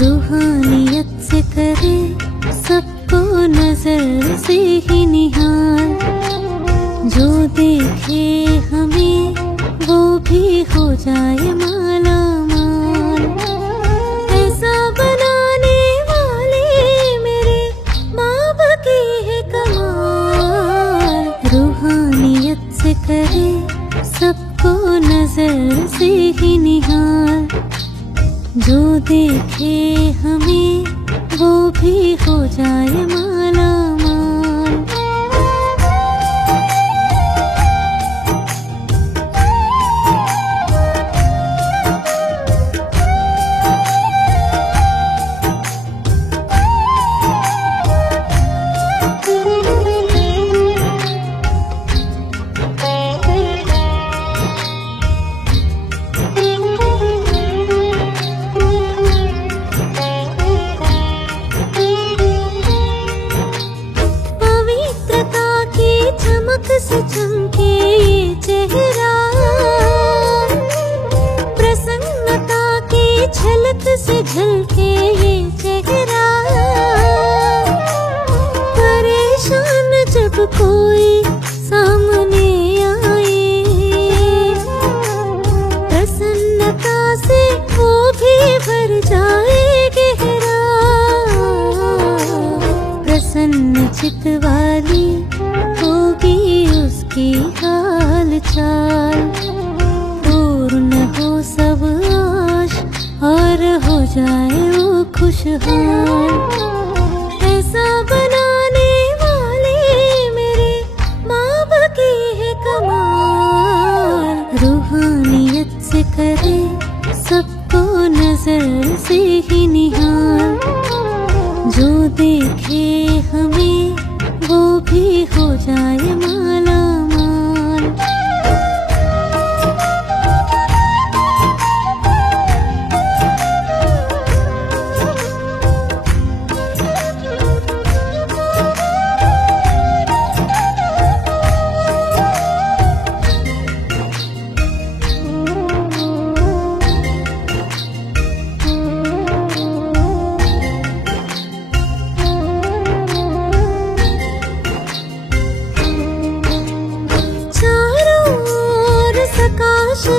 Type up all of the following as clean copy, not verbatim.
रूहानियत से करे सबको नजर से ही निहाल, जो देखे हमें वो भी हो जाए माला माल। ऐसा बनाने वाले मेरे बाप की है कमाल, रूहानियत से करे सबको नजर से ही निहाल, जो देखे हमें वो भी हो जाए माला माल। से चमके ये चेहरा, प्रसन्नता की झलक से झलके ये चेहरा, परेशान जब कोई सामने आए, प्रसन्नता से वो भी भर जाए गहरा। प्रसन्न चित वाली होगी उसकी हाल चाल, पूर्ण हो सब आश और हो जाए वो खुशहाल। ऐसा बनाने वाले मेरे बाप की है कमाल, रूहानियत से करे सबको नजर से ही निहाल, जो देखे हमें वो भी हो जाए माला माल।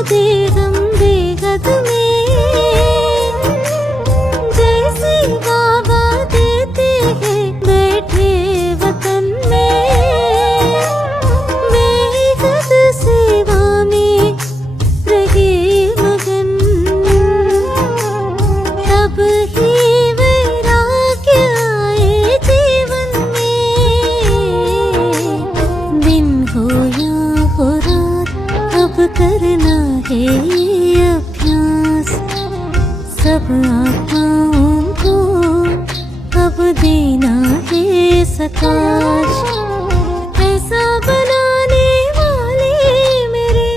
दे हम बेगद में जैसे बाबा देते हैं बैठे वतन में, बेगद सेवा में रहे मगन, तब ही वैराग्य आए जीवन में। दिन हो या हो रात अब करना है ये अभ्यास, सब आत्माओं को अब देना है सकाश। ऐसा बनाने वाले मेरे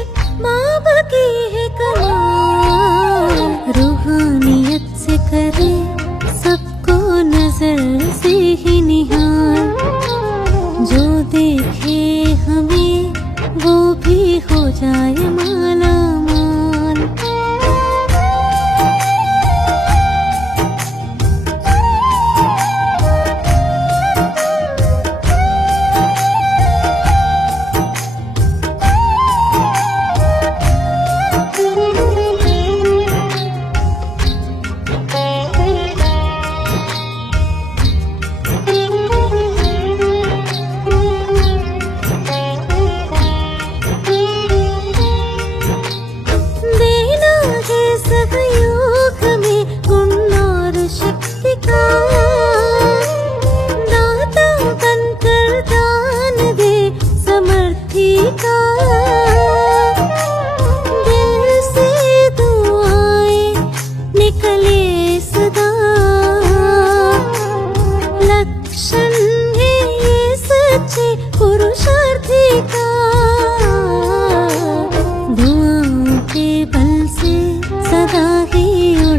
बाप की है कमाल, रूहानियत से करे सबको नजर से ही निहाल, जो देखे हमें वो भी हो जाए माला माल।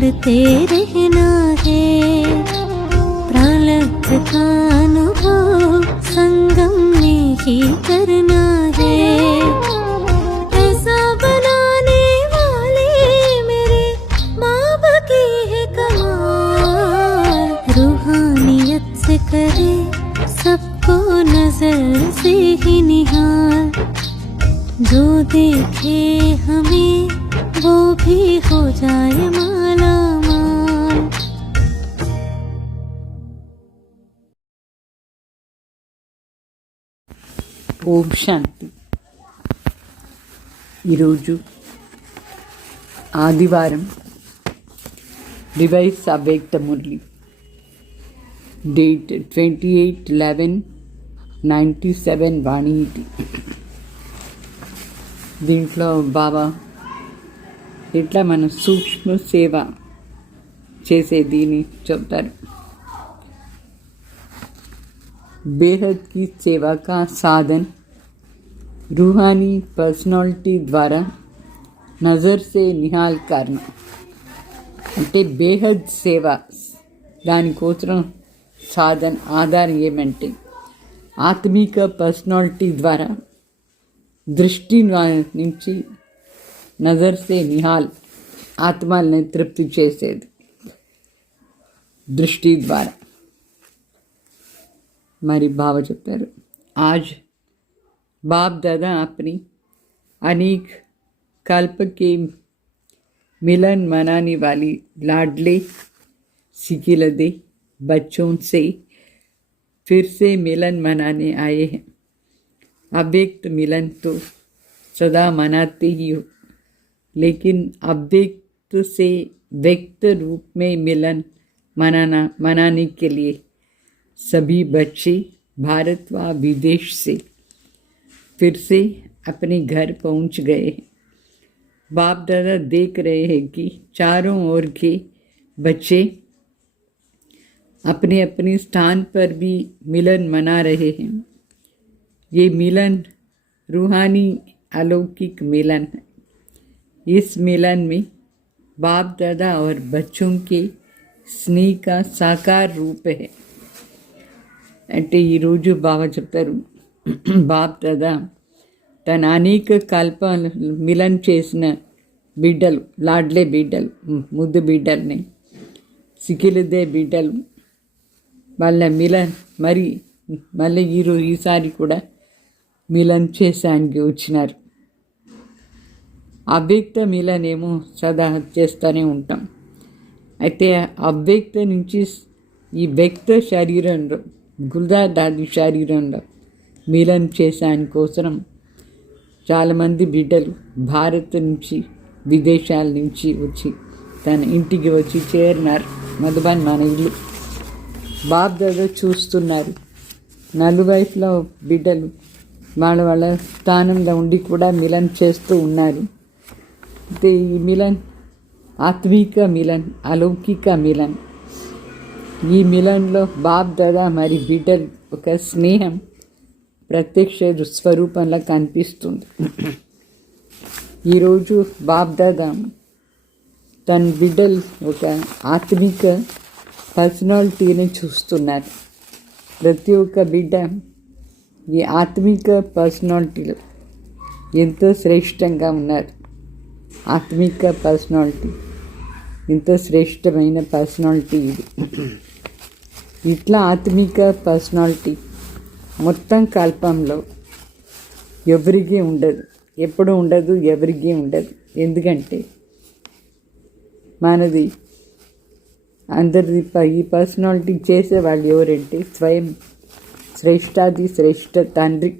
करते रहना है, प्रारब्ध का अनुभव संगम में ही करना है। ऐसा बनाने वाले मेरे बाप की है कमाल, देखे हमें वो भी हो जाए माला माल। ఓం శాంతి. ఈరోజు ఆదివారం డివైస్ అవ్యక్త మురళి, డేట్ 28/11/97 వాణిటి. దీంట్లో బాబా ఎట్లా మన సూక్ష్మ సేవ చేసేదిని చెప్తారు. बेहद की सेवा का साधन रूहानी पर्सनालिटी द्वारा नज़र से निहाल करना అంటే బేహద్ సేవ దానికోసం సాధన ఆధారం ఏమంటే ఆత్మిక పర్సనాలిటీ ద్వారా దృష్టి నుంచి నజర్ సే నిహాల్ ఆత్మల్ని తృప్తి చేసేది దృష్టి ద్వారా. మరి బాబా చెప్తారు, आज बाप दादा अपनी अनेक कल्प के मिलन मनाने वाली लाडले सिकिलदे बच्चों से फिर से मिलन मनाने आए हैं. अव्यक्त मिलन तो सदा मनाते ही हो, लेकिन अव्यक्त से व्यक्त रूप में मिलन मनाने के लिए सभी बच्चे भारत व विदेश से फिर से अपने घर पहुंच गए हैं. बाप दादा देख रहे हैं कि चारों ओर के बच्चे अपने अपने स्थान पर भी मिलन मना रहे हैं. ये मिलन रूहानी अलौकिक मिलन है. इस मिलन में बाप दादा और बच्चों के स्नेह का साकार रूप है. అంటే ఈరోజు బాబా చెప్తారు, బాప్ దాదా తన అనేక కల్పాలు మిలన్ చేసిన బిడ్డలు, లాడ్లే బిడ్డలు, ముద్దు బిడ్డల్ని, సికిలిదే బిడ్డలు వాళ్ళ మిలన్ మళ్ళీ ఈసారి కూడా మిలన్ చేసానికి వచ్చినారు. అవ్యక్త మిలన్ ఏమో సదా చేస్తూనే ఉంటాం. అయితే అవ్యక్త నుంచి ఈ వ్యక్త శరీరంలో గుల్దాదాది శరీరంలో మిలన్ చేసాని కోసం చాలామంది బిడ్డలు భారత్ నుంచి విదేశాల నుంచి వచ్చి తన ఇంటికి వచ్చి చేరినారు. మధుబన్ మన ఇల్లు బాప్ దాదా చూస్తున్నారు. నలువైపులో బిడ్డలు వాళ్ళ స్థానంలో ఉండి కూడా మిలన్ చేస్తూ ఉన్నారు. అయితే ఈ మిలన్ ఆత్మిక మిలన్, అలౌకిక మిలన్. ఈ మిలన్లో బాప్ దాదా మరి బిడ్డలు ఒక స్నేహం ప్రత్యక్ష స్వరూపంలో కనిపిస్తుంది. ఈరోజు బాప్ దాదా తన బిడ్డలు ఒక ఆత్మిక పర్సనాలిటీని చూస్తున్నారు. ప్రతి ఒక్క బిడ్డ ఈ ఆత్మిక పర్సనాలిటీలో ఎంతో శ్రేష్టంగా ఉన్నారు. ఆత్మిక పర్సనాలిటీ ఎంతో శ్రేష్టమైన పర్సనాలిటీ ఇది. ఇట్లా ఆత్మిక పర్సనాలిటీ మొత్తం కల్పంలో ఎవరికీ ఉండదు, ఎప్పుడు ఉండదు, ఎవరికీ ఉండదు. ఎందుకంటే మనది అందరిది ఈ పర్సనాలిటీ చేసేవాళ్ళు ఎవరంటే స్వయం శ్రేష్టాది శ్రేష్ట తండ్రి.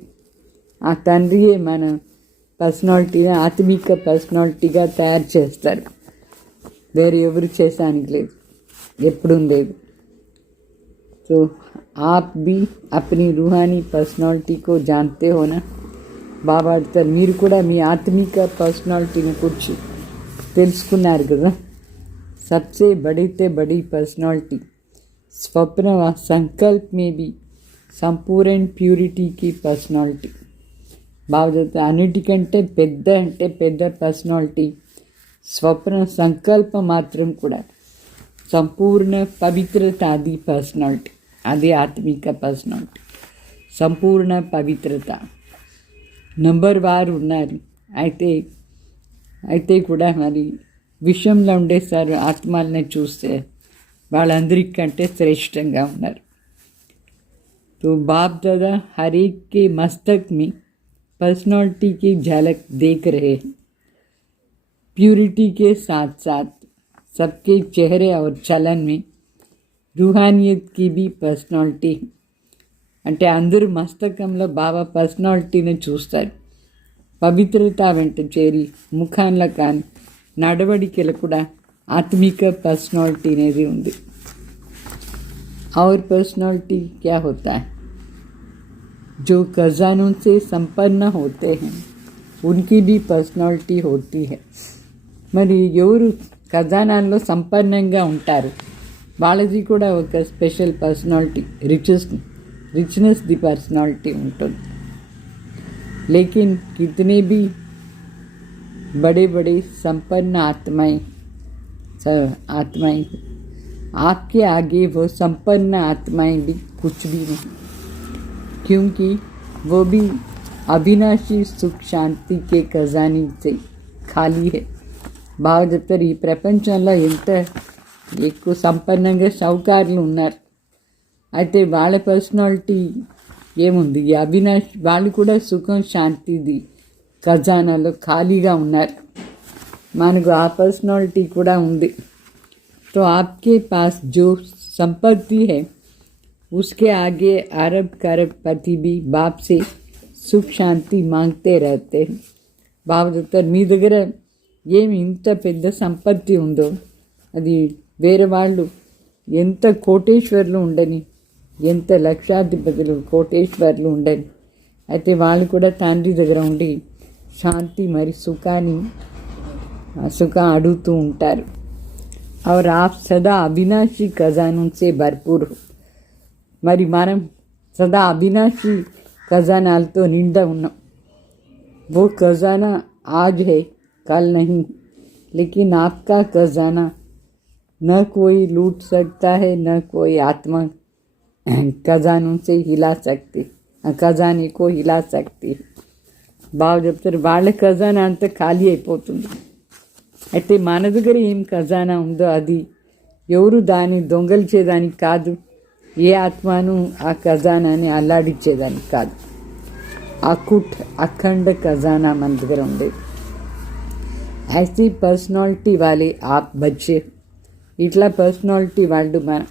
ఆ తండ్రియే మన పర్సనాలిటీని ఆత్మిక పర్సనాలిటీగా తయారు చేస్తారు. వేరే ఎవరు చేసానికి లేదు, ఎప్పుడూ లేదు. तो आप भी अपनी रूहानी पर्सनालिटी को जानते हो ना. బాబా అడుగుతారు, మీరు కూడా మీ ఆత్మిక పర్సనాలిటీని గురించి తెలుసుకున్నారు కదా. सबसे बड़ी से बड़ी पर्सनालिटी स्वप्न व संकल्प में भी संपूर्ण प्यूरिटी की पर्सनालिटी. బాబా అన్నిటికంటే పెద్ద అంటే పెద్ద పర్సనాలిటీ స్వప్న సంకల్పం మాత్రం కూడా సంపూర్ణ పవిత్రత, అది పర్సనాలిటీ, అది ఆత్మిక పర్సనాలిటీ. సంపూర్ణ పవిత్రత నంబర్ వారు ఉన్నారు. అయితే కూడా మరి విషయంలో ఉండేసారు ఆత్మల్ని చూస్తే వాళ్ళందరికంటే శ్రేష్టంగా ఉన్నారు. तो बाप दादा हर एक के मस्तक में पर्सनालिटी की झलक देख रहे हैं। प्यूरिटी के साथ साथ सबके चेहरे और चलन में रूहानियत की भी पर्सनालिटी అంటే అందరూ మస్తకంలో బాబా పర్సనాలిటీని చూస్తారు. పవిత్రత వెంట చేరి ముఖాన్లో కానీ నడవడికలు కూడా ఆత్మిక पर्सनालिटी అనేది ఉంది. और पर्सनालिटी क्या होता है? जो खजानों से संपन्न होते हैं उनकी भी पर्सनालिटी होती है. మరి ఎవరు ఖజానాల్లో సంపన్నంగా ఉంటారు వాళ్ళది కూడా ఒక స్పెషల్ పర్సనాలిటీ रिचनेस दी पर्सनालिटी ఉంటుంది. लेकिन कितने भी बड़े बड़े संपन्न आत्माएं आपके आगे वो संपन्न आत्माएं भी कुछ भी नहीं, क्योंकि वो भी अविनाशी सुख शांति के खजाने से खाली है. బాగా చెప్తారు ఈ ప్రపంచంలో ఎంత ఎక్కువ సంపన్నంగా షౌకారులు ఉన్నారు, అయితే వాళ్ళ పర్సనాలిటీ ఏముంది? ఈ అవినాష్ వాళ్ళు కూడా సుఖం శాంతిది ఖజానాలో ఖాళీగా ఉన్నారు. మనకు ఆ పర్సనాలిటీ కూడా ఉంది. तो आपके पास जो संपत्ति है उसके आगे अरब खरबपति भी बाप से सुख शांति मांगते रहते हैं. బాబా చెప్తారు మీ దగ్గర ఏమి ఇంత పెద్ద సంపత్తి ఉందో అది వేరే వాళ్ళు ఎంత కోటేశ్వర్లు ఉండని, ఎంత లక్షాధిపతులు కోటేశ్వర్లు ఉండని, అయితే వాళ్ళు కూడా తండ్రి దగ్గర ఉండి శాంతి మరి సుఖం అడుగుతూ ఉంటారు. और आप सदा अविनाशी खजानों से भरपूर हो. మరి మనం సదా అవినాశి ఖజానాలతో నిండా ఉన్నాం. वो खजाना आज है कल नहीं, लेकिन आपका खजाना न कोई लूट सकता है, न कोई आत्मा खजानों से हिला सकती, ఖజానే को हिला सकती. బాగా చెప్తారు వాళ్ళ ఖజానా అంతా ఖాళీ అయిపోతుంది. అయితే మన దగ్గర ఏం ఖజానా ఉందో అది ఎవరు దాన్ని దొంగలిచేదానికి కాదు, ఏ ఆత్మను ఆ ఖజానాని అల్లాడిచ్చేదానికి కాదు. అకుట్ అఖండ ఖజానా మన దగ్గర ఉంది. ऐसी पर्सनालिटी वाले आप बच्चे, इतला पर्सनालिटी वाले మన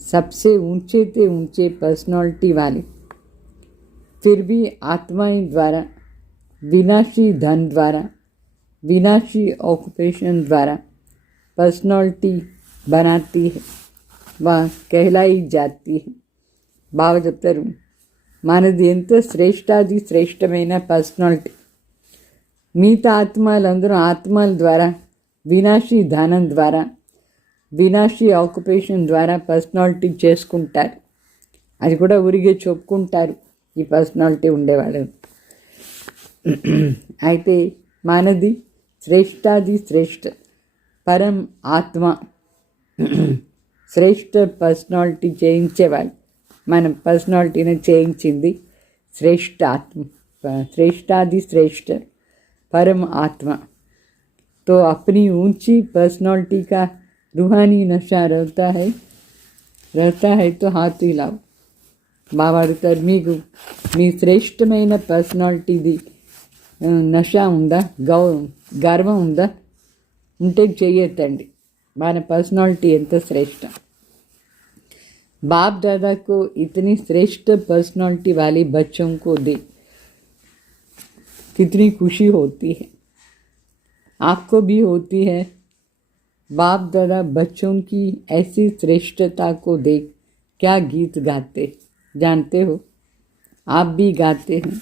सबसे ऊंचे ते ऊंचे पर्सनालिटी वाले, फिर भी आत्माएं द्वारा विनाशी धन द्वारा विनाशी ऑक्युपेशन द्वारा पर्सनालिटी बनाती है, वह कहलाई जाती है. బాగా చెప్తారు మనది ఎంత శ్రేష్టాది శ్రేష్టమైన పర్సనాలిటీ. మిగతా ఆత్మలందరూ ఆత్మల ద్వారా వినాశీ ధనం ద్వారా వినాశీ ఆక్యుపేషన్ ద్వారా పర్సనాలిటీ చేసుకుంటారు. అది కూడా ఊరిగే చెప్పుకుంటారు ఈ పర్సనాలిటీ ఉండేవాళ్ళు. అయితే మనది శ్రేష్టాది శ్రేష్ఠ పరం ఆత్మ శ్రేష్ఠ పర్సనాలిటీ చేయించేవాళ్ళు. మన పర్సనాలిటీని చేయించింది శ్రేష్ఠ ఆత్మ, श्रेष्ठादि श्रेष्ठ परम आत्मा. तो अपनी ऊंची पर्सनालिटी का रूहानी नशा रहता है तो हाथ हिलाओ. బాబా అడుగుతారు మీకు మీ శ్రేష్టమైన పర్సనాలిటీది నషా ఉందా, గర్వం ఉందా? ఉంటే చెయ్యొద్దండి. మన పర్సనాలిటీ ఎంత శ్రేష్టం. बाप दादा को इतनी श्रेष्ठ पर्सनालिटी वाले बच्चों को देख कितनी खुशी होती है, आपको भी होती है. बाप दादा बच्चों की ऐसी श्रेष्ठता को देख क्या गीत गाते, जानते हो? आप भी गाते हैं,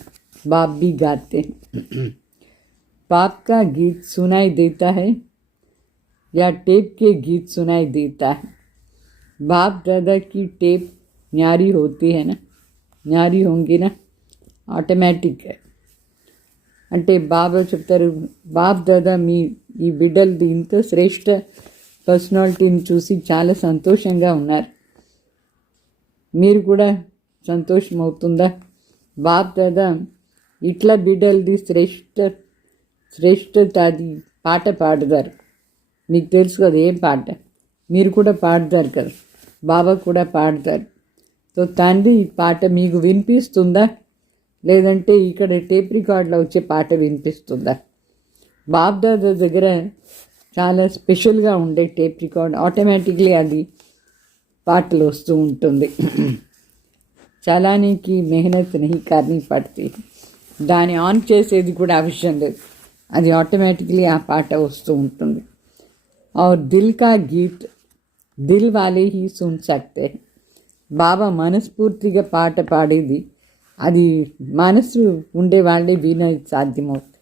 बाप भी गाते हैं. बाप का गीत सुनाई देता है या टेप के गीत सुनाई देता है? बाप दादा की टेप न्यारी होती है ना, न्यारी होंगी ना, ऑटोमेटिक है. అంటే బాబా చెప్తారు బాప్ దాదా మీ ఈ బిడ్డలది ఇంత శ్రేష్ఠ పర్సనాలిటీని చూసి చాలా సంతోషంగా ఉన్నారు. మీరు కూడా సంతోషం అవుతుందా? బాప్ దాదా ఇట్లా బిడ్డలది శ్రేష్ఠతాది పాట పాడతారు. మీకు తెలుసు కదా ఏం పాట, మీరు కూడా పాడతారు కదా, బాబా కూడా పాడతారు. సో తండ్రి ఈ పాట మీకు వినిపిస్తుందా? లేదంటే ఇక్కడ టేప్ రికార్డులో వచ్చే పాట వినిపిస్తుందా? బాబ్దాదా దగ్గర చాలా స్పెషల్గా ఉండే టేప్ రికార్డ్, ఆటోమేటిక్లీ అది పాటలు వస్తూ ఉంటుంది. చలానీకి మెహనత్ నహీ కర్నీ పడితే దాన్ని ఆన్ చేసేది కూడా అవసరం లేదు, అది ఆటోమేటిక్లీ ఆ పాట వస్తూ ఉంటుంది. और दिल का गीत दिल वाले ही सुन सकते हैं. బాబా మనస్ఫూర్తిగా పాట పాడేది అది మనసు ఉండే వాళ్ళే విన సాధ్యమవుతుంది.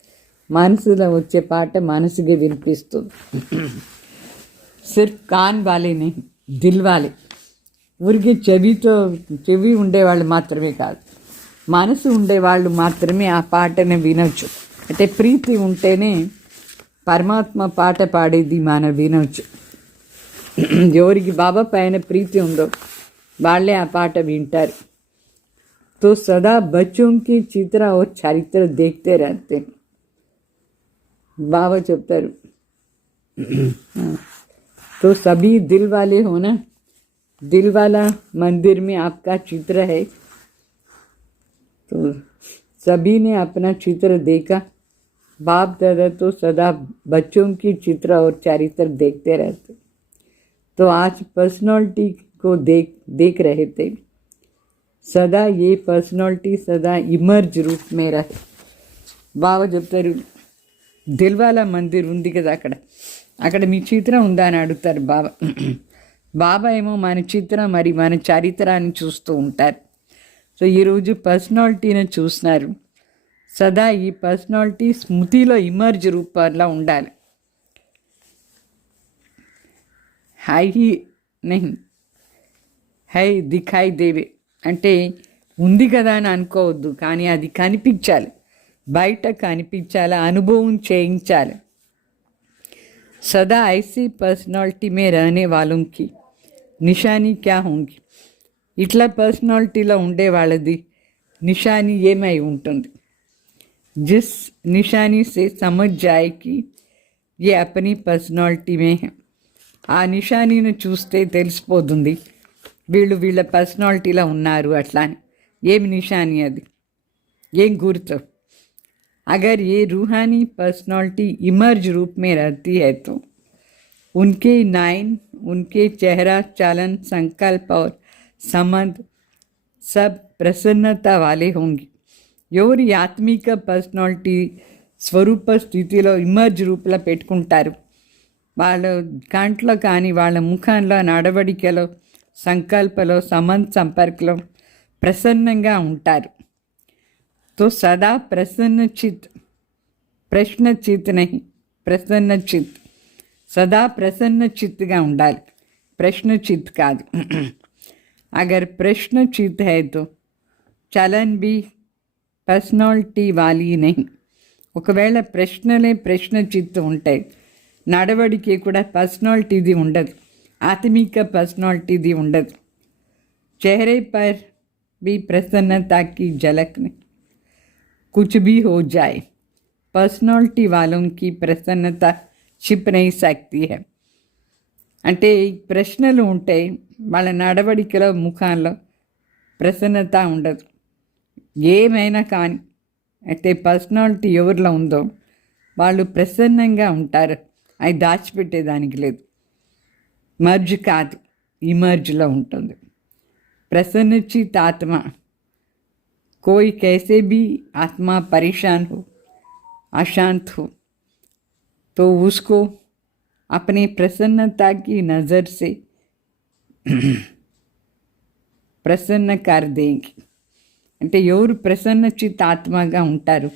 మనసులో వచ్చే పాట మనసుగా వినిపిస్తుంది. సిర్ఫ్ కాన్ వాలేని దిల్ వాలే, ఊరికి చెవి ఉండేవాళ్ళు మాత్రమే కాదు, మనసు ఉండేవాళ్ళు మాత్రమే ఆ పాటని వినొచ్చు. అంటే ప్రీతి ఉంటేనే పరమాత్మ పాట పాడేది మనం వినొచ్చు. ఎవరికి బాబా పైన ప్రీతి ఉందో వాళ్ళే ఆ పాట వింటారు. तो सदा बच्चों की चित्र और चरित्र देखते रहते हैं. बाबा చెప్తారు, तो सभी दिल वाले हो ना, दिल वाला मंदिर में आपका चित्र है. तो सभी ने अपना चित्र देखा. बाप दादा तो सदा बच्चों की चित्र और चरित्र देखते रहते. तो आज पर्सनालिटी को देख रहे थे. सदा ये पर्सनालिटी सदा इमर्ज रूप में रहे. బాబా చెప్తారు, దిల్వాలా మందిర్ ఉంది కదా, అక్కడ మీ చిత్రం ఉందా అని అడుగుతారు బాబా. బాబా ఏమో మన చిత్రం మరి మన చరిత్రాన్ని చూస్తూ ఉంటారు. సో ఈరోజు పర్సనాలిటీని చూస్తున్నారు. సదా ఈ పర్సనాలిటీ స్మృతిలో ఇమర్జ్ రూపంలో ఉండాలి. హై నహి హై దిఖాయి దేవే అంటే ఉంది కదా అని అనుకోవద్దు, కానీ అది కనిపించాలి, బయట కనిపించాలి, అనుభవం చేయించాలి. సదా ఐసీ పర్సనాలిటీ మే रहने वालों की నిషానీ క్యా होंगी. ఇట్లా పర్సనాలిటీలో ఉండే వాళ్ళది నిషానీ ఏమై ఉంటుంది? జిస్ నిషానీ సే సమజ్ జాయే కి ये अपनी पर्सनालिटी में है. ఆ నిషానీని చూస్తే తెలిసిపోతుంది వీళ్ళ పర్సనాలిటీలో ఉన్నారు అట్లా అని. ఏమి నిషానీ అది, ఏం గుర్తు? अगर ये रूहानी पर्सनालिटी इमर्ज रूप में रहती है तो उनके नाइन, उनके चेहरा, चालन, संकल्प और संबंध सब प्रसन्नता वाले होंगे. ఎవరి ఆత్మిక పర్సనాలిటీ స్వరూప స్థితిలో ఇమర్జ్ రూపంలో పెట్టుకుంటారు, వాళ్ళ కంట్లో కానీ వాళ్ళ ముఖంలో, నడవడికలో, సంకల్పలో, సంపర్కలో ప్రసన్నంగా ఉంటారు. तो सदा प्रसन्न चित्त, प्रश्न चित्त नहीं प्रसन्न चित्त, सदा प्रसन्न चित्तగా ఉండాలి, ప్రశ్న చిత్ కాదు. अगर प्रश्न चित्त है तो चलन भी पर्सनालिटी वाली नहीं. ఒకవేళ ప్రశ్న చిత్తు ఉంటాయి, నడవడికి కూడా పర్సనాలిటీది ఉండదు, ఆత్మిక పర్సనాలిటీది ఉండదు. चेहरे पर भी प्रसन्नता की झलक नहीं. कुछ भी हो जाए पर्सनालिटी वालों की प्रसन्नता छिप नहीं सकती है. అంటే ప్రశ్నలు ఉంటాయి, వాళ్ళ నడవడికలో, ముఖాల్లో ప్రసన్నత ఉండదు. ఏమైనా కానీ అయితే పర్సనాలిటీ ఎవరిలో ఉందో వాళ్ళు ప్రసన్నంగా ఉంటారు, అది దాచిపెట్టేదానికి లేదు. మర్జ్ కాదు, ఇమర్జ్లో ఉంటుంది. ప్రసన్నచిత్ ఆత్మ, कोई कैसे भी आत्मा परेशान हो, अशांत हो, तो उसको अपनी प्रसन्नता की नज़र से ప్రసన్న कर देंगे. అంటే ఎవరు ప్రసన్న చిత్ ఆత్మగా ఉంటారు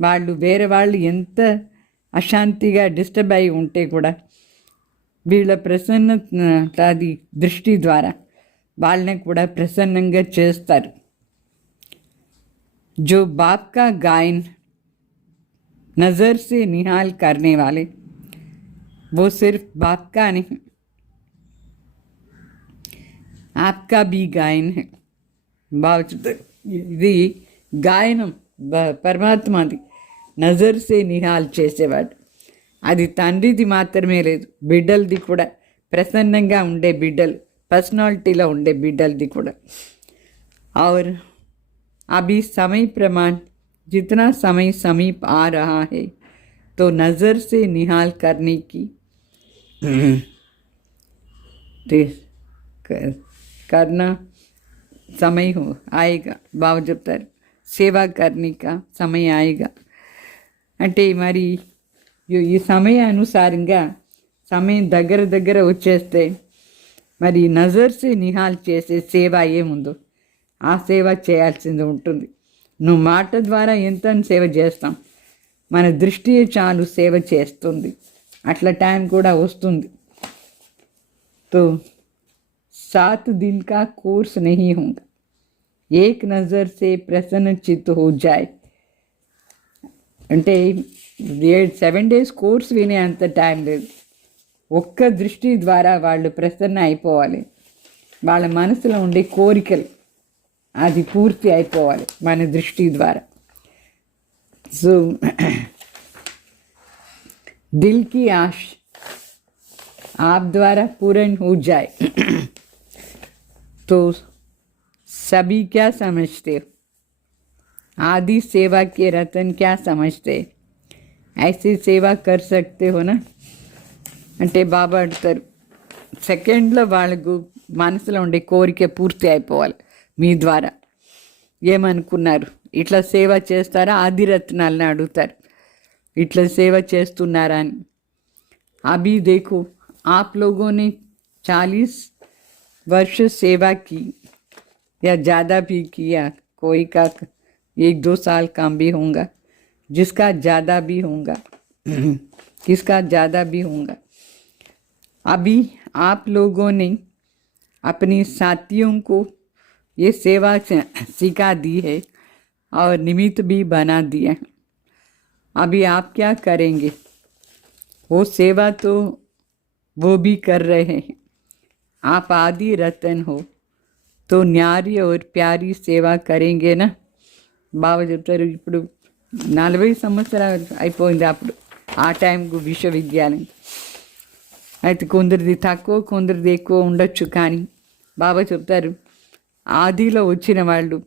వాళ్ళు వేరే వాళ్ళు ఎంత అశాంతిగా డిస్టర్బ్ అయి ఉంటే కూడా వీళ్ళ ప్రసన్నతాది దృష్టి ద్వారా వాళ్ళని కూడా ప్రసన్నంగా చేస్తారు. जो बाप का गायन नज़र से निहाल करने वाले, वो सिर्फ बाप का नहीं आपका भी गायन है. ఇది గాయనం పరమాత్మది, నజర్సే నిహాల్ చేసేవాడు. అది తండ్రిది మాత్రమే లేదు, బిడ్డలది కూడా, ప్రసన్నంగా ఉండే బిడ్డలు, పర్సనాలిటీలో ఉండే బిడ్డలది కూడా. और अभी समय प्रमाण जितना समय समीप आ रहा है तो नज़र से निहाल करने की करना समय हो आएगा బాబు చెప్తారు సేవ करने का समय आएगा అంటే మరి ఈ సమయానుసారంగా సమయం దగ్గర వచ్చేస్తే మరి నజర్ సే నిహాల్ చేసే సేవ ఏముందో ఆ సేవ చేయాల్సింది ఉంటుంది. నువ్వు మాట ద్వారా ఎంత సేవ చేస్తాం, మన దృష్టి చాలు సేవ చేస్తుంది. అట్లా టైం కూడా వస్తుంది. తో 7 दिन का कोर्स नहीं होगा, एक नज़र से प्रसन्न चित्त हो जाए. అంటే 7 days కోర్స్ వినే అంత టైం లేదు. ఒక్క దృష్టి ద్వారా వాళ్ళు ప్రసన్న అయిపోవాలి. వాళ్ళ మనసులో ఉండే కోరికలు అది పూర్తి అయిపోవాలి మన దృష్టి ద్వారా. సో दिल की आश आप द्वारा पूर्ण हो जाए तो सभी क्या समझते हो, आदि सेवा के रतन क्या समझते, ऐसी सेवा कर सकते हो ना. అంటే బాబా అంటారు సెకండ్లో వాళ్ళకు మనసులో ఉండే కోరిక పూర్తి అయిపోవాలి మీ ద్వారా. ఏమనుకున్నారు, ఇట్లా సేవ చేస్తారా, ఆది రత్నాలని అడుగుతారు, ఇట్లా సేవ చేస్తున్నారా అని. అభి देखो आप लोगों ने 40 वर्ष सेवा की या ज़्यादा भी किया, कोई का 1-2 साल कम भी होगा, जिसका ज़्यादा भी होगा किसका ज़्यादा भी होगा. अभी आप लोगों ने अपने साथियों को ये सेवा सिखा दी है और निमित्त भी बना दिया. अभी आप क्या करेंगे, वो सेवा तो वो भी कर रहे हैं. आप आदि रतन हो तो न्यारी और प्यारी सेवा करेंगे ना. బాబా చెప్తారు ఇప్పుడు 40 సంవత్సరాలు అయిపోయింది అప్పుడు ఆ టైంకు విశ్వవిద్యాలయం. అయితే కొందరిది తక్కువ కొందరిది ఎక్కువ ఉండొచ్చు, కానీ బాబా చెప్తారు ఆదిలో వచ్చిన వాళ్ళు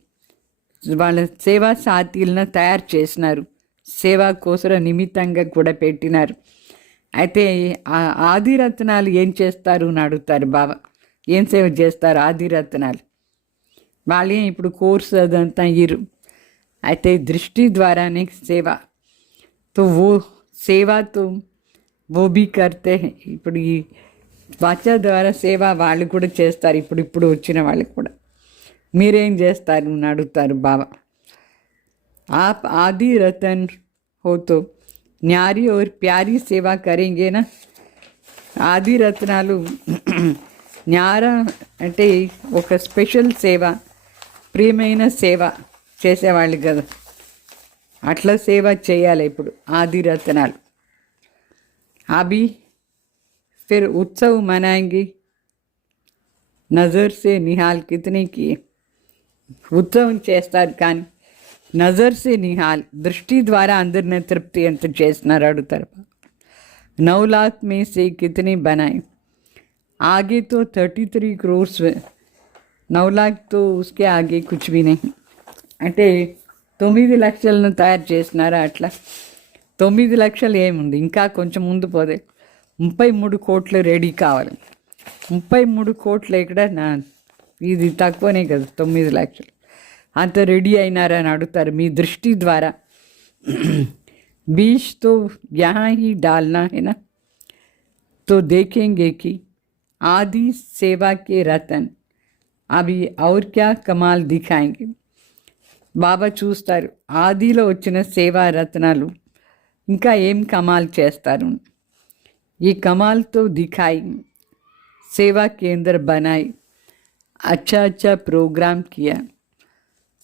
వాళ్ళ సేవా సాథీలను తయారు చేసినారు, సేవా కోసర నిమిత్తంగా కూడా పెట్టినారు. అయితే ఆ ఆది రత్నాలు ఏం చేస్తారు అని అడుగుతారు బాబా. ఏం సేవ చేస్తారు ఆది రత్నాలు? వాళ్ళే ఇప్పుడు కోర్సు అదంతా ఇరు. అయితే దృష్టి ద్వారానే సేవ. తో ఓ సేవా తో वो भी करते हैं. ఇప్పుడు ఈ వాచా ద్వారా సేవ వాళ్ళు కూడా చేస్తారు. ఇప్పుడు వచ్చిన వాళ్ళకి కూడా మీరేం చేస్తారు అని అడుగుతారు బాబా. आप आदि रतन हो तो न्यारी और प्यारी सेवा करेंगे ना. ఆది రత్నాలు న్యార అంటే ఒక స్పెషల్ సేవ, ప్రియమైన సేవ చేసేవాళ్ళు కదా, అట్లా సేవ చేయాలి ఇప్పుడు ఆది రత్నాలు. अभी फिर उत्सव मनाएंगे, नज़र से निहाल कितने किए. ఉత్సవం చేస్తారు కానీ నజర్ సే నిహాల్ దృష్టి ద్వారా అందరిని తృప్తి ఎంత చేస్తున్నారు అడుగుతారు. 9 लाख में से कितने बनाए, आगे तो 33 crores. 9 लाख तो उसके आगे कुछ भी नहीं. అంటే 9 లక్షలను తయారు చేసినారా? అట్లా 9 లక్షలు ఏముంది, ఇంకా కొంచెం ముందు పోతే 33 కోట్లు రెడీ కావాలి. 33 కోట్లు ఎక్కడ నా ఇది తక్కువనే కదా 9 లక్షలు. అంత రెడీ అయినారా అని అడుగుతారు మీ దృష్టి ద్వారా. बीज तो यहाँ ही डालना है ना, तो देखेंगे कि आदि सेवा के रतन अभी और क्या कमाल दिखाएंगे. బాబా చూస్తారు ఆదిలో వచ్చిన సేవా రత్నాలు ఇంకా ఏం కమాల్ చేస్తారు. ये कमाल तो दिखाई, सेवा केंद्र बनाई, अच्छा प्रोग्राम किया,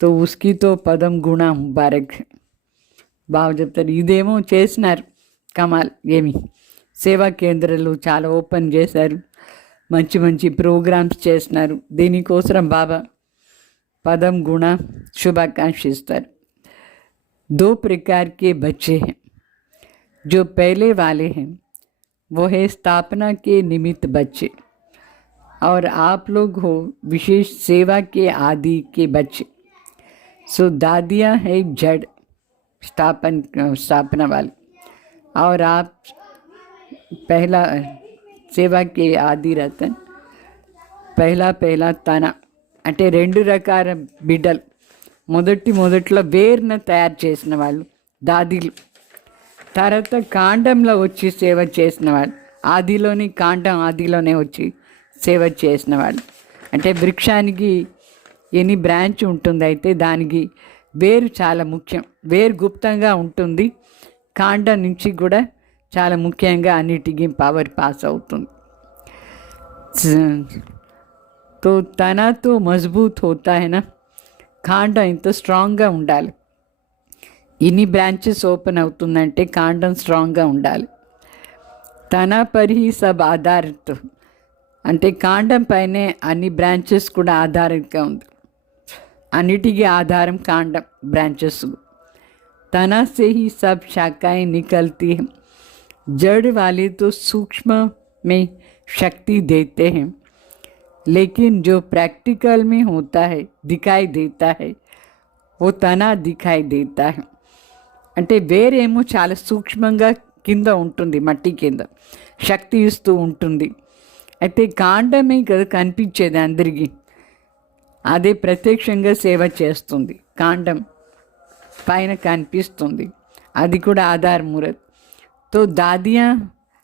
तो उसकी तो पदम गुणा मुबारक. బాబా చెప్తారు ఇదేమో చేసినారు కమాల్, ఏమి సేవా కేంద్రాలు చాలా ఓపెన్ చేశారు, మంచి మంచి ప్రోగ్రామ్స్ చేసినారు. దీనికోసం బాబా పదం గుణ శుభాకాంక్షిస్తారు. 2 प्रकार के बच्चे हैं. जो पहले वाले हैं वो है स्थापना के निमित्त बच्चे, और आप लोग हो विशेष सेवा के आदि के बच्चे. सो दादियाँ है जड़ स्थापना वाली, और आप पहला सेवा के आदि रतन, పహలా తన అంటే 2 రకాల బిడ్డలు. మొదట్లో వేరున తయారు చేసిన వాళ్ళు దాదీలు, తర్వాత కాండంలో వచ్చి సేవ చేసిన వాళ్ళు, ఆదిలోనే వచ్చి సేవ చేసిన వాళ్ళు. అంటే వృక్షానికి ఎన్ని బ్రాంచ్ ఉంటుంది, అయితే దానికి వేరు చాలా ముఖ్యం. వేరు గుప్తంగా ఉంటుంది, కాండం నుంచి కూడా చాలా ముఖ్యంగా అన్నిటికీ పవర్ పాస్ అవుతుంది. तो तना तो मजबूत होता है ना, కాండం ఇంత స్ట్రాంగ్గా ఉండాలి. ఇన్ని బ్రాంచెస్ ఓపెన్ అవుతుందంటే కాండం స్ట్రాంగ్గా ఉండాలి. తన పరిహి సబ్ ఆధారిత, అంటే కాండం పైనే అన్ని బ్రాంచెస్ కూడా ఆధారంగా ఉంది. అన్నిటికీ ఆధారం కాండం బ్రాంచెస్. तना से ही सब शाखाएं निकलती हैं. जड़ वाले तो सूक्ष्म में शक्ति देते हैं, लेकिन जो प्रैक्टिकल में होता है, दिखाई देता है, वो तना दिखाई देता है. అంటే వేరేమో చాలా సూక్ష్మంగా కింద ఉంటుంది, మట్టి కింద శక్తి ఇస్తూ ఉంటుంది. అయితే కాండమే కదా కనిపించేది అందరికీ, అదే ప్రత్యక్షంగా సేవ చేస్తుంది. కాండం పైన కనిపిస్తుంది, అది కూడా ఆధార్ మూరత్. तो दादियाँ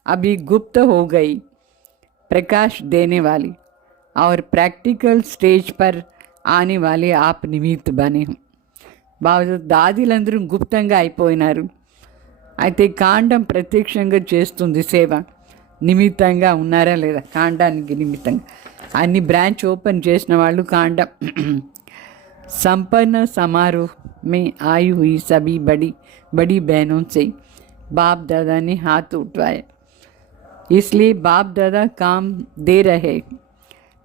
अभी गुप्त हो गई, प्रकाश देने वाली, और प्रैक्टिकल स्टेज पर आने वाले आप निमित्त बने हो. బాగా దాదీలందరూ గుప్తంగా అయిపోయినారు, అయితే కాండం ప్రత్యక్షంగా చేస్తుంది సేవ. నిమిత్తంగా ఉన్నారా లేదా, కాండానికి నిమిత్తంగా అన్ని బ్రాంచ్ ఓపెన్ చేసిన వాళ్ళు కాండం. संपन्न समारोह में आई हुई सभी बड़ी बड़ी बहनों से बाप दादा ने हाथ उठवाए, इसलिए बाप दादा काम दे रहे.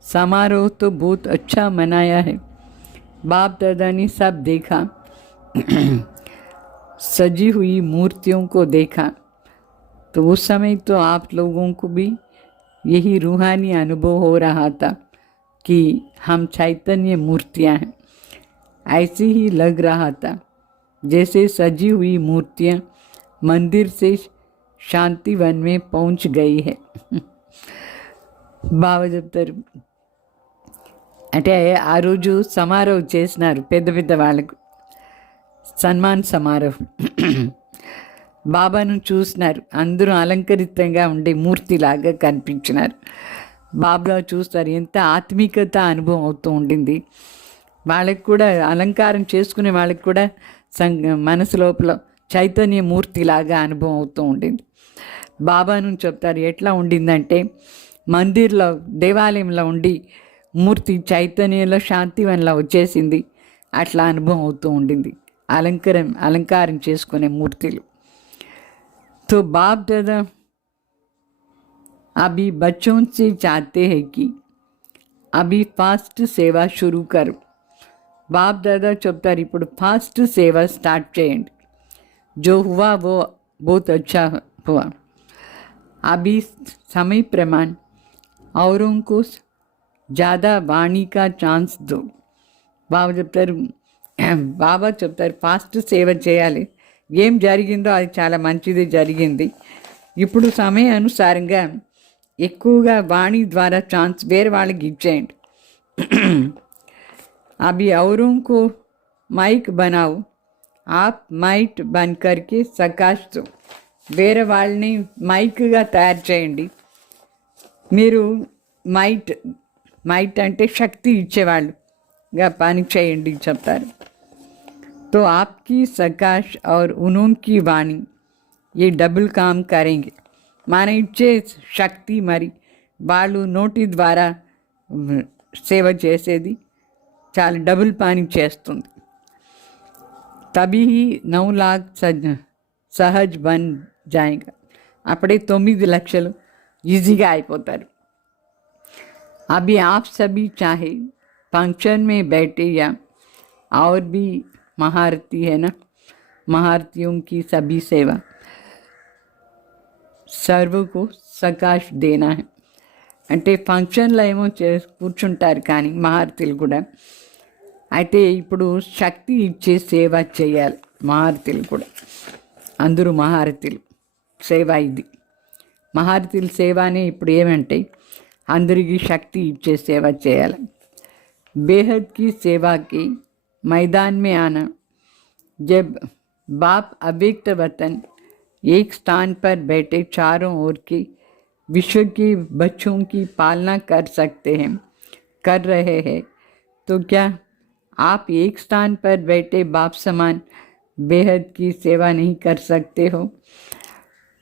समारोह तो बहुत अच्छा मनाया है. बाप दादा ने सब देखा, सजी हुई मूर्तियों को देखा. तो उस समय तो आप लोगों को भी यही रूहानी अनुभव हो रहा था कि हम चैतन्य मूर्तियाँ हैं. ऐसे ही लग रहा था जैसे सजी हुई मूर्तियाँ मंदिर से शांति वन में पहुंच गई है. బాబా చెప్తారు అంటే ఆ రోజు సమారోహం చేసినారు, పెద్ద పెద్ద వాళ్ళకు సన్మాన్ సమారోహం. బాబాను చూసినారు, అందరూ అలంకరితంగా ఉండే మూర్తిలాగా కనిపించినారు. బాబా చూస్తారు, ఎంత ఆత్మీకత అనుభవం అవుతూ ఉండింది. వాళ్ళకి కూడా అలంకారం చేసుకునే వాళ్ళకి కూడా మనసు లోపల చైతన్య మూర్తిలాగా అనుభవం అవుతూ ఉండింది. బాబాను చెప్తారు ఎట్లా ఉండిందంటే, మందిర్లో దేవాలయంలో ఉండి మూర్తి చైతన్యంలో శాంతివన్లా వచ్చేసింది, అట్లా అనుభవం అవుతూ ఉండింది అలంకారం చేసుకునే మూర్తులు. तो बाप दादा अभी बच्चों से चाहते हैं कि अभी फास्ट सेवा शुरू करो. బాప్ దాదా చెప్తారు, ఇప్పుడు ఫాస్ట్ సేవ స్టార్ట్ చేయండి. जो हुआ वो बहुत अच्छा हुआ. अभी समय प्रमाण औरों को ज़्यादा वाणी का ఛాన్స్ दो. బాబా చెప్తారు ఫాస్ట్ సేవ చేయాలి. ఏం జరిగిందో అది చాలా మంచిది జరిగింది. ఇప్పుడు సమయానుసారంగా ఎక్కువగా వాణి ద్వారా ఛాన్స్ వేరే వాళ్ళకి ఇచ్చేయండి. अभी औरों को माइक बनाओ, आप माइट बन करके सकाश दो. వేరే వాళ్ళని మైక్గా తయారు చేయండి. మీరు మైట్ అంటే శక్తి ఇచ్చేవాళ్ళుగా పని చేయండి చెప్తారు. तो आपकी सकाश और उनकी वाणी ये डबल काम करेंगे. మన ఇచ్చే శక్తి మరి వాళ్ళు నోటి ద్వారా సేవ చేసేది చాలా డబుల్ పని చేస్తుంది. తभी 9 लाख సహజ్ బన్ జాయేగా. అప్పుడే 9 లక్షలు ఈజీగా అయిపోతారు. अभी आप सभी चाहे फंक्शन में बैठे या और भी महारती है ना, महारतियों की सभी सेवा सर्व को सकाश देना है. అంటే ఫంక్షన్లో ఏమో కూర్చుంటారు, కానీ మహారతులు కూడా అయితే ఇప్పుడు శక్తి ఇచ్చే సేవ చేయాలి మహారథులు కూడా. అందరూ మహారథులు సేవ ఇది. మహారథుల సేవ అని ఇప్పుడు ఏమంటే అందరికీ శక్తి ఇచ్చే సేవ చేయాలి. बेहद की सेवा के मैदान में आना. जब बाप अव्यक्त वतन एक स्थान पर बैठे चारों ओर के विश्व के बच्चों की पालना कर सकते हैं, कर रहे हैं, तो क्या आप एक स्थान पर बैठे बाप समान बेहद की सेवा नहीं कर सकते हो?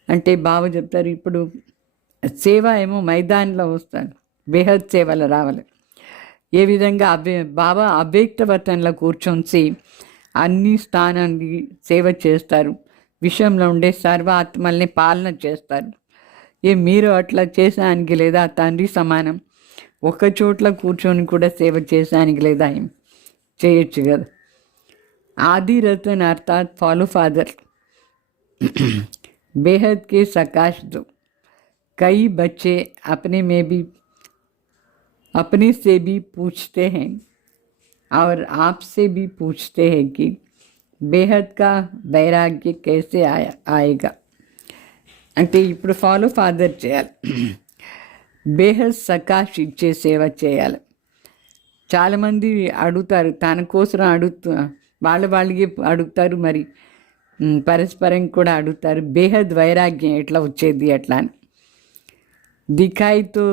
అంటే బాబు చెప్తారు, ఇప్పుడు సేవ ఏమో మైదాన్లో వస్తాడు, బేహద్ సేవలో రావాలి. ఏ విధంగా బాబా అవ్యక్త వతంలో కూర్చొని అన్ని స్థానాన్ని సేవ చేస్తారు, విశ్వంలో ఉండే సర్వ ఆత్మల్ని పాలన చేస్తారు. మీరు అట్లా చేసానికి లేదా తండ్రి సమానం ఒక చోట్ల కూర్చొని కూడా సేవ చేసానికి లేదా ఏం చేయొచ్చు కదా. ఆది రతన్ అర్థాత్ ఫాలో ఫాదర్ बेहद के सकाश दो. कई बच्चे अपने से भी पूछते हैं और आपसे भी पूछते हैं कि बेहद का वैराग्य कैसे आएगा. అంటే ఇప్పుడు ఫాలో ఫాదర్ చేయాలి, బేహద్ సకాష్ ఇచ్చే సేవ చేయాలి. చాలామంది అడుగుతారు, తన కోసం వాళ్ళకి అడుగుతారు, మరి పరస్పరం కూడా అడుగుతారు, బేహద్ వైరాగ్యం ఎట్లా వచ్చేది ఎట్లా అని. దిఖాయి తో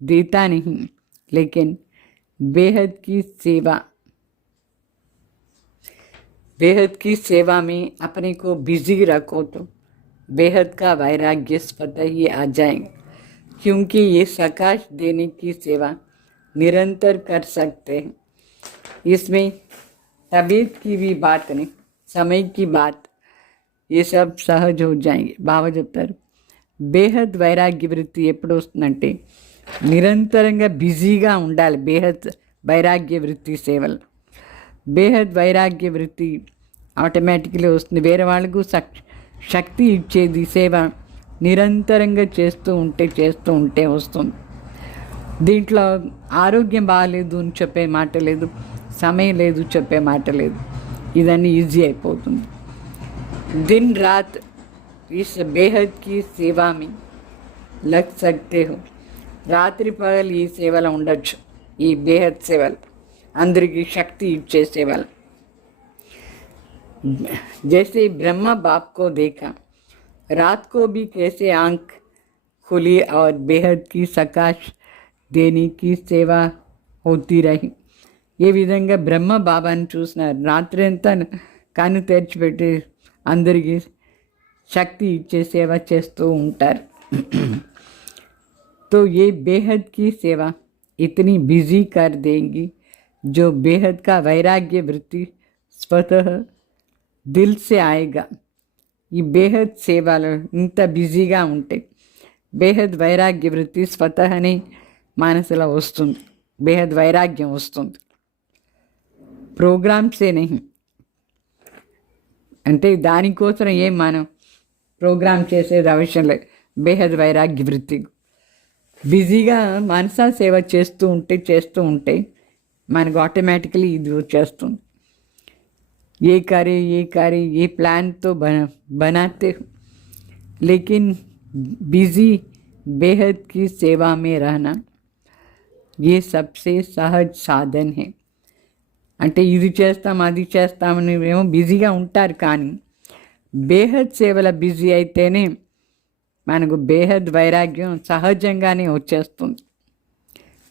దేతా नहीं, लेकिन बेहद की सेवा में अपने को बिजी रखो तो बेहद का वैराग्य स्वतः ही आ जाएगा. क्योंकि ये सकाश देने की सेवा निरंतर कर सकते हैं. इसमें तबीयत की भी बात नहीं, समय की बात, ये सब सहज हो जाएंगे. బాబా చెప్తారు, బేహద్ వైరాగ్య వృత్తి ఎప్పుడు వస్తుందంటే నిరంతరంగా బిజీగా ఉండాలి. బేహద్ వైరాగ్య వృత్తి సేవలు, బేహద్ వైరాగ్య వృత్తి ఆటోమేటిక్లీ వస్తుంది. వేరే వాళ్ళకు శక్తి ఇచ్చేది సేవ నిరంతరంగా చేస్తూ ఉంటే వస్తుంది. దీంట్లో ఆరోగ్యం బాగాలేదు అని చెప్పే మాట లేదు, సమయం లేదు చెప్పే మాట లేదు, ఇదన్నీ ఈజీ అయిపోతుంది. दिन रात इस बेहद की सेवा में लग सकते हो. రాత్రి పగలు ఈ సేవలో ఉండొచ్చు, ఈ బేహద్ సేవలు, అందరికీ శక్తి ఇచ్చే సేవలు. जैसे ब्रह्मा बाप को देखा, रात को भी कैसे आंख खुली और बेहद की सकाश देने की सेवा होती रही. ఏ విధంగా బ్రహ్మ బాబాని చూసినారు, రాత్రి అంతా కన్ను తెరిచిపెట్టి అందరికీ శక్తి ఇచ్చే సేవ చేస్తూ ఉంటారు. तो ये बेहद की सेवा इतनी बिजी कर देंगी जो बेहद का वैराग्य वृत्ति स्वतः दिल से आएगा. ఈ బేహద్ సేవలు ఇంత బిజీగా ఉంటే బేహద్ వైరాగ్య వృత్తి స్వతహనే మనసులో వస్తుంది, బేహద్ వైరాగ్యం వస్తుంది. ప్రోగ్రామ్సే నహి, అంటే దానికోసం ఏం మనం ప్రోగ్రామ్ చేసేది అవసరం లేదు. బేహద్ వైరాగ్య వృత్తి బిజీగా మనసా సేవ చేస్తూ ఉంటే మనకు ఆటోమేటికలీ ఇది వచ్చేస్తుంది. ఏ करे ये प्लान तो बनाते हो, लेकिन बिजी बेहद की सेवा में रहना ये सबसे सहज साधन है. అంటే ఇది చేస్తాం అది చేస్తామని ఏమో బిజీగా ఉంటారు, కానీ బేహద్ సేవల బిజీ అయితేనే మనకు బేహద్ వైరాగ్యం సహజంగానే వచ్చేస్తుంది.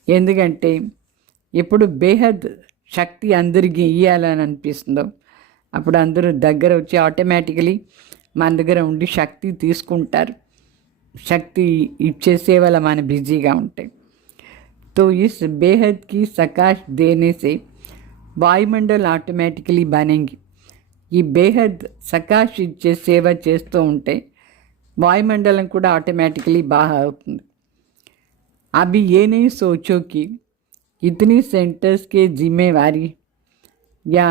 ఎందుకంటే ఇప్పుడు బేహద్ శక్తి అందరికీ ఇవ్వాలని అనిపిస్తుందో అప్పుడు అందరూ దగ్గర వచ్చి ఆటోమేటికలీ మన దగ్గర ఉండి శక్తి తీసుకుంటారు. శక్తి ఇచ్చే సేవల మన బిజీగా ఉంటాయి. तो इस बेहद की सकाश देने से వాయుమండల్ ఆటోమేటికలీ బనేంగి. ఈ బేహద్ సకాష్ ఇచ్చే సేవ చేస్తూ ఉంటే వాయుమండలం కూడా ఆటోమేటికలీ బాగా అవుతుంది. अभी ये नहीं सोचो कि इतनी सेंटर्स के जिम्मेवारी या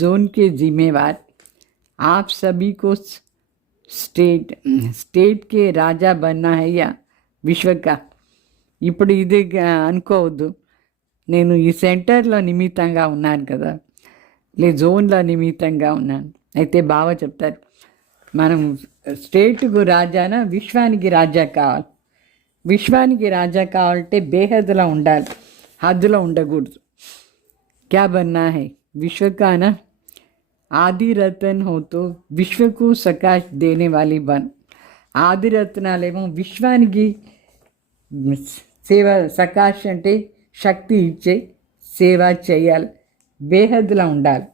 जोन के जिम्मेवार आप सभी को स्टेट के राजा बनना है या विश्व का. ఇప్పుడు ఇది అనుకోవద్దు, నేను ఈ సెంటర్లో నిమిత్తంగా ఉన్నాను కదా, జోన్లో నిమిత్తంగా ఉన్నాను. అయితే బావ చెప్తారు, మనం స్టేట్కు రాజానా విశ్వానికి రాజా కావాలి. విశ్వానికి రాజా కావాలంటే బేహద్లో ఉండాలి, హద్దులో ఉండకూడదు. क्या बनना है विश्व का ना आदि रत्न हो तो विश्व को प्रकाश देने वाली बन. ఆది రత్నాలేమో విశ్వానికి సేవ, సకాష్ అంటే శక్తి ఇచ్చే సేవ చేయాలి, బేహద్లో ఉండాలి,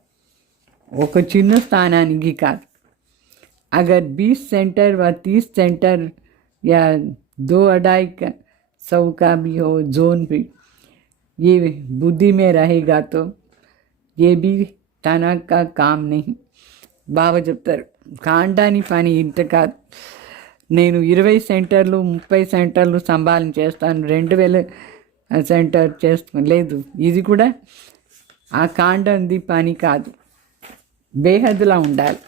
ఒక చిన్న స్థానానికి కాదు. अगर 20 सेंटर व 30 सेंटर या 2-2.5 का भी हो जोन भी, ये बुद्धि में रहेगा तो ये भी तना का काम नहीं. బాబా చెప్తారు, కాండాని పని ఇంత కాదు. నేను 20 సెంటర్లు 30 సెంటర్లు సంభాలన చేస్తాను, 2000 సెంటర్ చేస్తాను, లేదు, ఇది కూడా ఆ కాండంది పని కాదు, బేహద్లా ఉండాలి.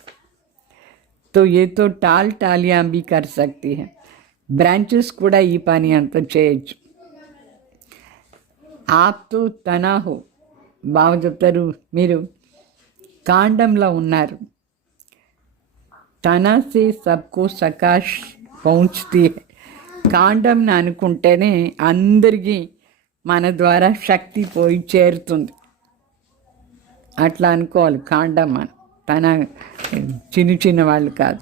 तो ये तो टाल टालियाँ भी कर सकती है, ब्रांचेस కూడా ఈ పని అంతా చేయొచ్చు. ఆప్తో తనా హో, బాగా చెప్తారు, మీరు కాండంలో ఉన్నారు. తనా సే సబ్కో సకాష్ పౌంచుతీ హై. కాండంని అనుకుంటేనే అందరికీ మన ద్వారా శక్తి పోయి చేరుతుంది, అట్లా అనుకోవాలి. కాండం మన తన చిన్న చిన్న వాళ్ళు కాదు.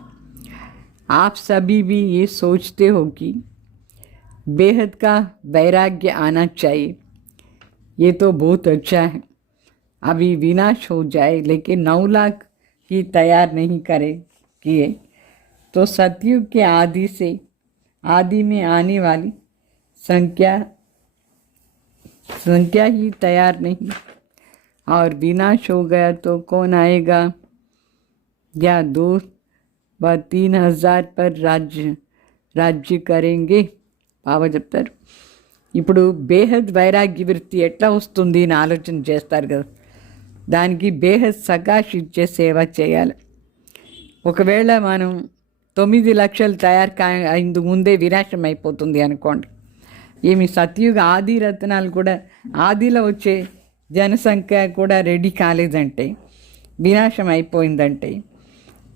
आप सभी भी ये सोचते हो कि बेहद का वैराग्य आना चाहिए, ये तो बहुत अच्छा है, अभी विनाश हो जाए, लेकिन 9 लाख ही तैयार नहीं करे किए तो सतयुग के आदि से आदि में आने वाली संख्या ही तैयार नहीं, और विनाश हो गया तो कौन आएगा, या 2-3 पर राज्य करेंगे. బాబా చెప్తారు, ఇప్పుడు బేహద్ వైరాగ్య వృత్తి ఎట్లా వస్తుంది అని ఆలోచన చేస్తారు కదా, దానికి బేహద్ సకాష్ ఇచ్చే సేవ చేయాలి. ఒకవేళ మనం 9 లక్షలు తయారు ఇందుకు ముందే వినాశం అయిపోతుంది అనుకోండి, ఏమి సత్యుగ ఆది రత్నాలు కూడా, ఆదిలో వచ్చే జనసంఖ్య కూడా రెడీ కాలేదంటే, వినాశం అయిపోయిందంటే,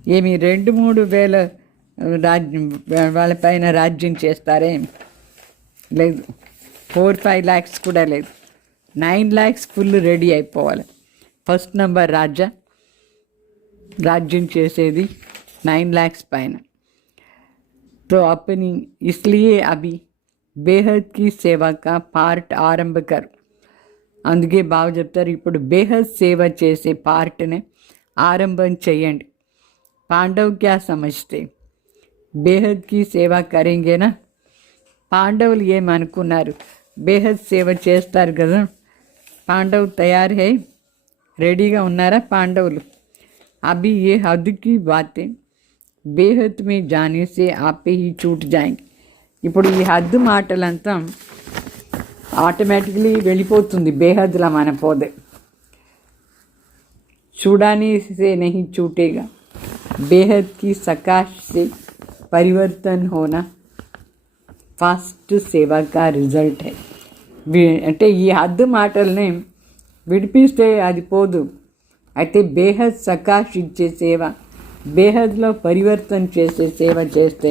ఏమి 2-3 వేల రాజ్యం వాళ్ళపైన రాజ్యం చేస్తారే, లేదు, 4-5 lakhs కూడా లేదు, 9 lakhs ఫుల్ రెడీ అయిపోవాలి. ఫస్ట్ నెంబర్ రాజ్యం చేసేది 9 lakhs పైన. तो अपनी इसलिए अभी బేహద్ की సేవ का పార్ట్ ఆరంభ కరు. అందుకే బాగా చెప్తారు, ఇప్పుడు బేహద్ సేవ చేసే పార్ట్ని ఆరంభం చేయండి. పాండవ్ క్యా సమజ్తే, బేహద్ की సేవ కరేంగేనా. పాండవులు ఏమనుకున్నారు, బేహద్ సేవ చేస్తారు కదా, పాండవ్ తయారు హై, రెడీగా ఉన్నారా పాండవులు. అభి ఏ హద్దుకి బాతే బేహద్ మే జానే సే ఆపే హీ छूट जाएंगे. ఇప్పుడు ఈ హద్దు మాటలంతా ఆటోమేటిక్లీ వెళ్ళిపోతుంది బేహద్లా మన పోదే. छुड़ाने से नहीं छूटेगा, बेहद की सकाश से परिवर्तन होना ఫాస్ట్ సేవా కా రిజల్ట్ హై. అంటే ఈ హద్దు మాటల్ని విడిపిస్తే అది పోదు, అయితే బేహద్ సకాష్ ఇచ్చే సేవ, బేహద్లో పరివర్తన చేసే సేవ చేస్తే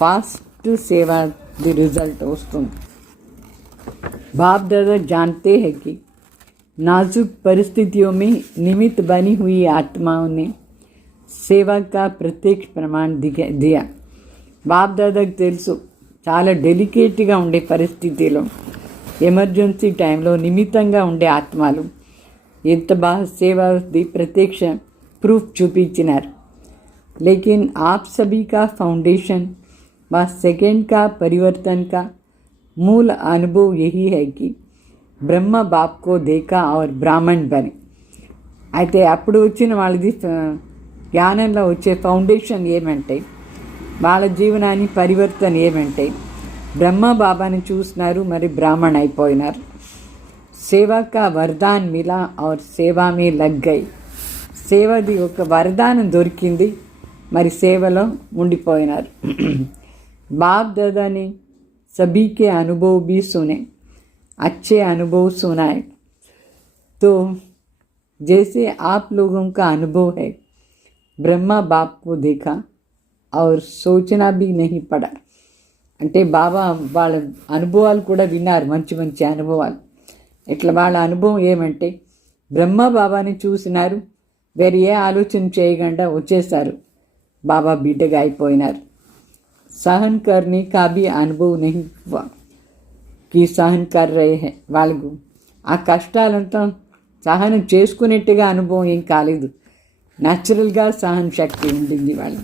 ఫాస్ట్ సేవా ది రిజల్ట్ వస్తుంది. बाप दादा जानते हैं कि नाजुक परिस्थितियों में निमित्त बनी हुई आत्माओं ने सेवा का प्रत्यक्ष प्रमाण दिया. బాప్ దాదాకు తెలుసు, చాలా డెలికేట్గా ఉండే పరిస్థితిలో, ఎమర్జెన్సీ టైంలో నిమిత్తంగా ఉండే ఆత్మలు ఎంత బాగా సేవది ప్రత్యక్ష ప్రూఫ్ చూపించినారు. लेकिन आप सभी का फाउंडेशन व सेकेंड का परिवर्तन का मूल अनुभव यही है कि ब्रह्म बाप को देखा और ब्राह्मण बने. అయితే అప్పుడు వచ్చిన వాళ్ళది జ్ఞానంలో వచ్చే ఫౌండేషన్ ఏమంటే, వాళ్ళ జీవనాన్ని పరివర్తన ఏమంటే, బ్రహ్మ బాబాని చూసినారు, మరి బ్రాహ్మణ అయిపోయినారు. సేవా కా వరదాన్ మిలా और సేవా మే లగ్ గయి. సేవది ఒక వరదానం దొరికింది, మరి సేవలో ఉండిపోయినారు. బాప్ దాదాని सभी के अनुभव भी सुने, अच्छे अनुभव सुनाए। तो जैसे आप लोगों का अनुभव है, ब्रह्मा बाप को देखा और सोचना भी नहीं पड़ा। అంటే బాబా వాళ్ళ అనుభవాలు కూడా విన్నారు, మంచి మంచి అనుభవాలు. ఇట్లా వాళ్ళ అనుభవం ఏమంటే బ్రహ్మ బాబాని చూసినారు, వేరే ఏ ఆలోచన చేయకుండా వచ్చేసారు, బాబా బిడ్డగా అయిపోయినారు. సహన్ కర్నీ కా భీ అనుభవ్ నహీ హువా కి సహన్ కర్ రహే హై. వాళ్ళకు ఆ కష్టాలంతా సహనం చేసుకునేట్టుగా అనుభవం ఏం కాలేదు, న్యాచురల్గా సహన శక్తి ఉండింది వాళ్ళు.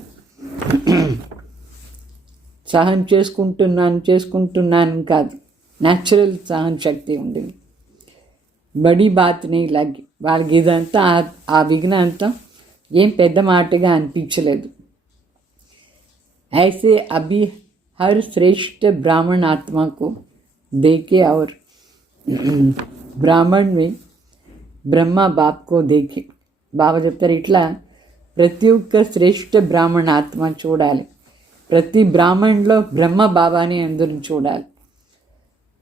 సహన చేసుకుంటున్నాను కాదు, న్యాచురల్ సహన శక్తి ఉండింది. బడి బాత్ నీ లగి వాళ్ళకి ఇదంతా ఆ విఘ్న అంతా ఏం పెద్ద మాటగా అనిపించలేదు. ऐसे अभी हर श्रेष्ठ ब्राह्मण आत्मा को देखे और ब्राह्मण में ब्रह्मा बाप को देखे. బాబా చెప్తారు ఇట్లా ప్రతి ఒక్క శ్రేష్ఠ బ్రాహ్మణ ఆత్మ చూడాలి, ప్రతి బ్రాహ్మణ్లో బ్రహ్మ బాబాని అందరూ చూడాలి.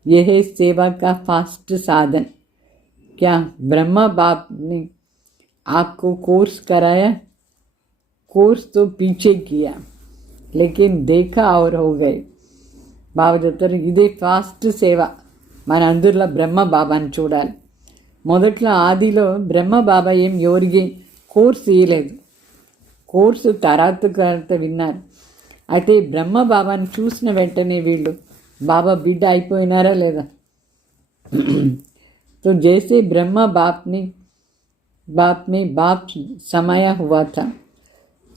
यह सेवा का फास्ट साधन. क्या ब्रह्मा बाप ने आपको कोर्स कराया? कोर्स तो पीछे किया, लेकिन देखा और हो गए. బాబా చెప్తారు ఇదే ఫాస్ట్ సేవ, మన అందరిలో బ్రహ్మ బాబాని చూడాలి. మొదట్లో ఆదిలో బ్రహ్మ బాబా ఏం ఎవరికి కోర్స్ ఇవ్వలేదు, కోర్సు తర్వాత విన్నారు. అయితే బ్రహ్మ బాబాని చూసిన వెంటనే వీళ్ళు బాబా బిడ్డ అయిపోయినారా లేదా? तो जैसे ब्रह्मा बाप में बाप समाया हुआ था,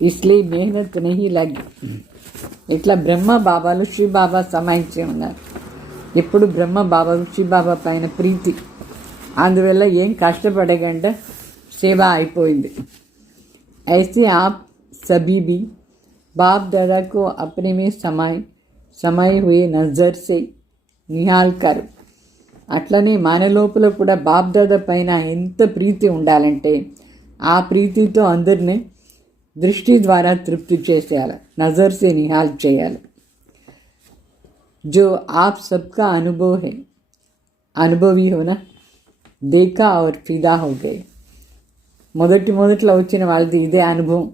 इसलिए मेहनत नहीं लगी. ఇట్లా బ్రహ్మ బాబాలు శ్రీ బాబా సమాయించి ఉన్నారు. ఎప్పుడు బ్రహ్మ బాబా శ్రీ బాబా పైన ప్రీతి, అందువల్ల ఏం కష్టపడకుండా సేవ అయిపోయింది. ऐसे आप सभी भी बाप दादा को अपने में समाये हुए नज़र से निहाल कर. అట్లనే మన లోపల కూడా బాప్ దాదా పైన ఎంత ప్రీతి ఉండాలంటే ఆ ప్రీతితో అందరినీ దృష్టి ద్వారా తృప్తి చేసేయాలి, నజర్ సే నిహాల్ చేయాలి. जो आप सबका अनुभव है, अनुभवी हो ना, देखा और फिदा हो गए. మొదట్లో వచ్చిన వాళ్ళది ఇదే అనుభవం,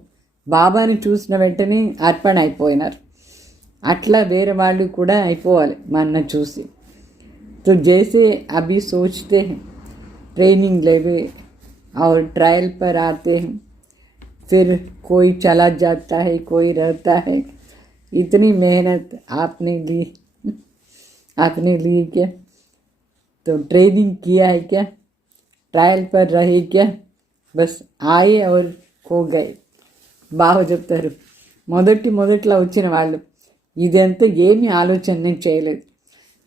బాబాని చూసిన వెంటనే అర్పణ అయిపోయినారు. అట్లా వేరే వాళ్ళు కూడా అయిపోవాలి మన చూసి. तो जैसे अभी सोचते हैं ट्रेनिंग लेवे और ट्रायल पर आते हैं, फिर कोई चला जाता है, कोई रहता है. इतनी मेहनत आपने ली क्या? तो ट्रेनिंग किया है क्या? ट्रायल पर रहे क्या? बस आए और खो गए. బాగా చెప్తారు మొదట్లో వచ్చిన వాళ్ళు ఇదంతా ఏమీ ఆలోచన చేయలేదు,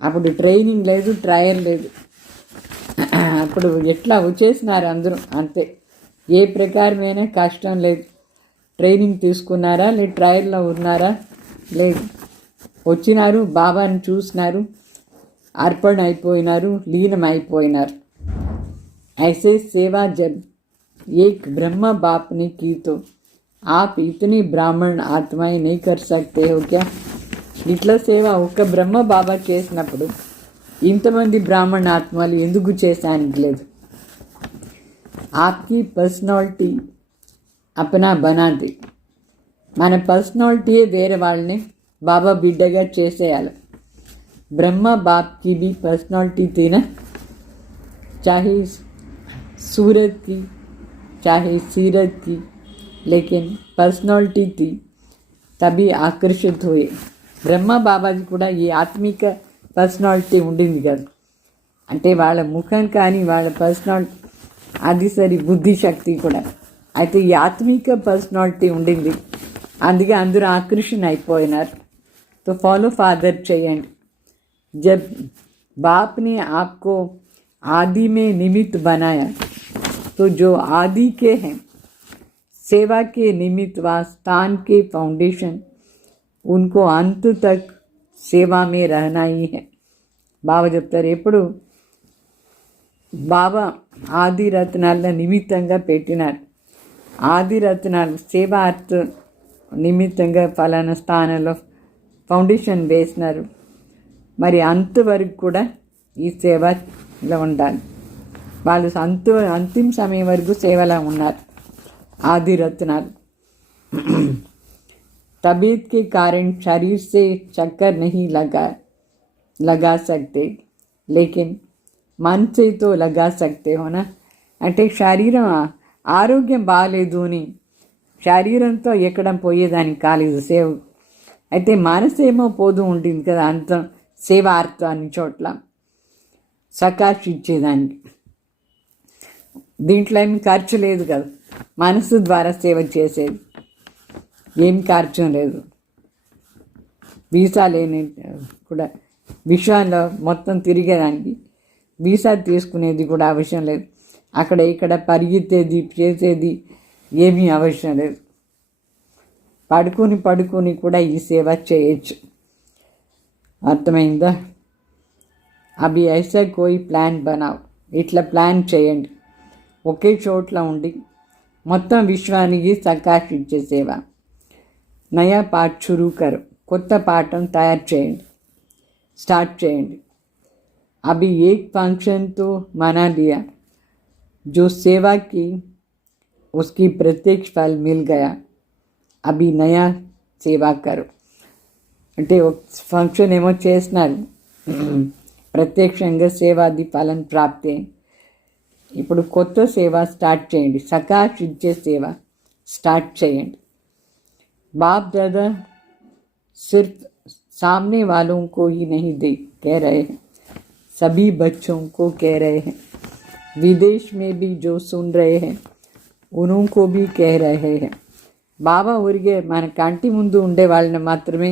అప్పుడు ట్రైనింగ్ లేదు, ట్రయల్ లేదు, అప్పుడు ఎట్లా వచ్చేసినారు అందరూ అంతే. ఏ ప్రకారమైన కష్టం లేదు. ట్రైనింగ్ తీసుకున్నారా లేదు, ట్రయల్లో ఉన్నారా లేదు, వచ్చినారు, బాబాని చూసినారు, అర్పణ అయిపోయినారు, లీనం అయిపోయినారు. ऐसे सेवा जब एक ब्रह्मा बाप ने की तो आप इतनी ब्राह्मण आत्माएं नहीं कर सकते हो क्या? ఇట్లా సేవ ఒక్క బ్రహ్మ బాబా చేసినప్పుడు ఇంతమంది బ్రాహ్మణ ఆత్మలు ఎందుకు చేశానికి లేదు? ఆప్కి పర్సనాలిటీ అపనా బనాది. మన పర్సనాలిటీయే వేరే వాళ్ళని బాబా బిడ్డగా చేసేయాలి. బ్రహ్మ బాప్కి भी पर्सनालिटी थी ना, चाहे सूरत की चाहे सीरत की, लेकिन पर्सनालिटी थी तभी आकर्षित हुए. బ్రహ్మ బాబాజీ కూడా ఈ ఆత్మిక పర్సనాలిటీ ఉండింది కదా, అంటే వాళ్ళ ముఖం కానీ వాళ్ళ పర్సనాలిటీ అది సరి, బుద్ధి శక్తి కూడా, అయితే ఈ ఆత్మిక పర్సనాలిటీ ఉండింది, అందుకే అందరూ ఆకర్షణ అయిపోయినారు. तो फॉलो फादर చేయండి. जब बाप ने आपको आदि में निमित्त बनाया, तो जो आदि के हैं, सेवा के निमित्त व स्थान के फाउंडेशन, उनको अंत तक सेवा में रहना ही है. బాబా చెప్తారు ఎప్పుడు బాబా ఆది రత్నాల నిమిత్తంగా పెట్టినారు, ఆది రత్నాలు సేవార్థ నిమిత్తంగా ఫలానా స్థానంలో ఫౌండేషన్ వేసినారు. మరి అంతవరకు కూడా ఈ సేవలో ఉండాలి. వాళ్ళు అంతిమ సమయం వరకు సేవలో ఉన్నారు आदि रत्नाल। तबीयत के कारण शरीर से चक्कर नहीं लगा सकते, लेकिन मन से तो लगा सकते हो ना। అంటే శరీరం ఆరోగ్యం బాగాలేదు అని శరీరంతో ఎక్కడం పోయేదానికి కాలేదు సేవ. అయితే మనసేమో పోతూ ఉంటుంది కదా అంత సేవార్థం అన్ని చోట్ల సకాష్ ఇచ్చేదానికి. దీంట్లో ఏమి ఖర్చు లేదు కదా, మనసు ద్వారా సేవ చేసేది, ఏం ఖర్చు లేదు. వీసా లేని కూడా విషయంలో మొత్తం తిరిగేదానికి వీసా తీసుకునేది కూడా అవసరం లేదు. అక్కడ ఇక్కడ పరిగెత్తేది చేసేది ఏమీ అవసరం లేదు. పడుకుని కూడా ఈ సేవ చేయొచ్చు. అర్థమైందా? అవి ఐసా కోయి ప్లాన్ బనావ్, ఇట్లా ప్లాన్ చేయండి. ఒకే చోట్ల ఉండి మొత్తం విశ్వానికి సకాష్ ఇచ్చే సేవ. నయా పాఠ్ షురూ కరో, కొత్త పాఠం తయారు చేయండి, స్టార్ట్ చేయండి. అభి ఏక్ ఫంక్షన్ తో మనా లియా, जो सेवा की उसकी प्रत्यक्ष फल मिल गया, अभी नया సేవా కరో. అంటే ఒక ఫంక్షన్ ఏమో చేసినారు, ప్రత్యక్షంగా సేవాది ఫలం ప్రాప్తి. ఇప్పుడు కొత్త సేవ స్టార్ట్ చేయండి, సకాష్ ఇచ్చే సేవ స్టార్ట్ చేయండి. बाप दादा सिर्फ सामने वालों को ही नहीं कह रहे हैं, सभी बच्चों को कह रहे हैं. विदेश में भी जो सुन रहे हैं उनको भी कह रहे हैं. బాబా ఊరిగే మన కంటి ముందు ఉండే వాళ్ళని మాత్రమే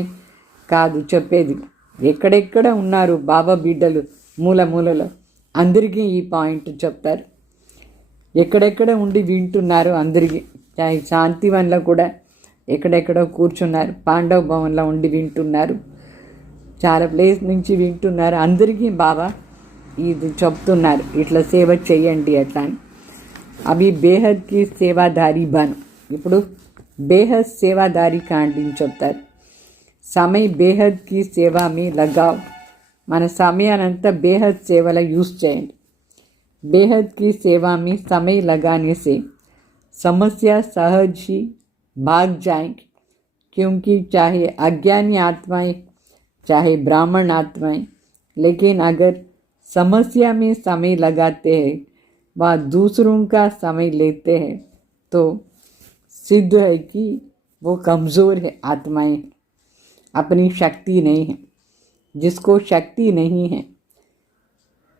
కాదు చెప్పేది, ఎక్కడెక్కడ ఉన్నారు బాబా బిడ్డలు మూలలో అందరికీ ఈ పాయింట్ చెప్తారు. ఎక్కడెక్కడ ఉండి వింటున్నారు అందరికీ. శాంతివన్లో కూడా ఎక్కడెక్కడో కూర్చున్నారు, పాండవ భవన్లో ఉండి వింటున్నారు, చాలా ప్లేస్ నుంచి వింటున్నారు. అందరికీ బాబా ఇది చెప్తున్నారు, ఇట్లా సేవ చేయండి అట్లా అని. అవి బేహద్కి సేవాదారి బను. ఇప్పుడు బేహద్ సేవాదారి కాండి చెప్తారు. సమయ బేహద్కి సేవా మీ లగావ్, మన సమయానంతా బేహద్ సేవలో యూజ్ చేయండి. బేహద్కి సేవా మీ समय लगाने से समस्या सहज ही भाग जाएंगी, क्योंकि चाहे अज्ञानी आत्माएं चाहे ब्राह्मण आत्माएं, लेकिन अगर समस्या में समय लगाते हैं व दूसरों का समय लेते हैं तो सिद्ध है कि वो कमज़ोर है आत्माएं, अपनी शक्ति नहीं है. जिसको शक्ति नहीं है,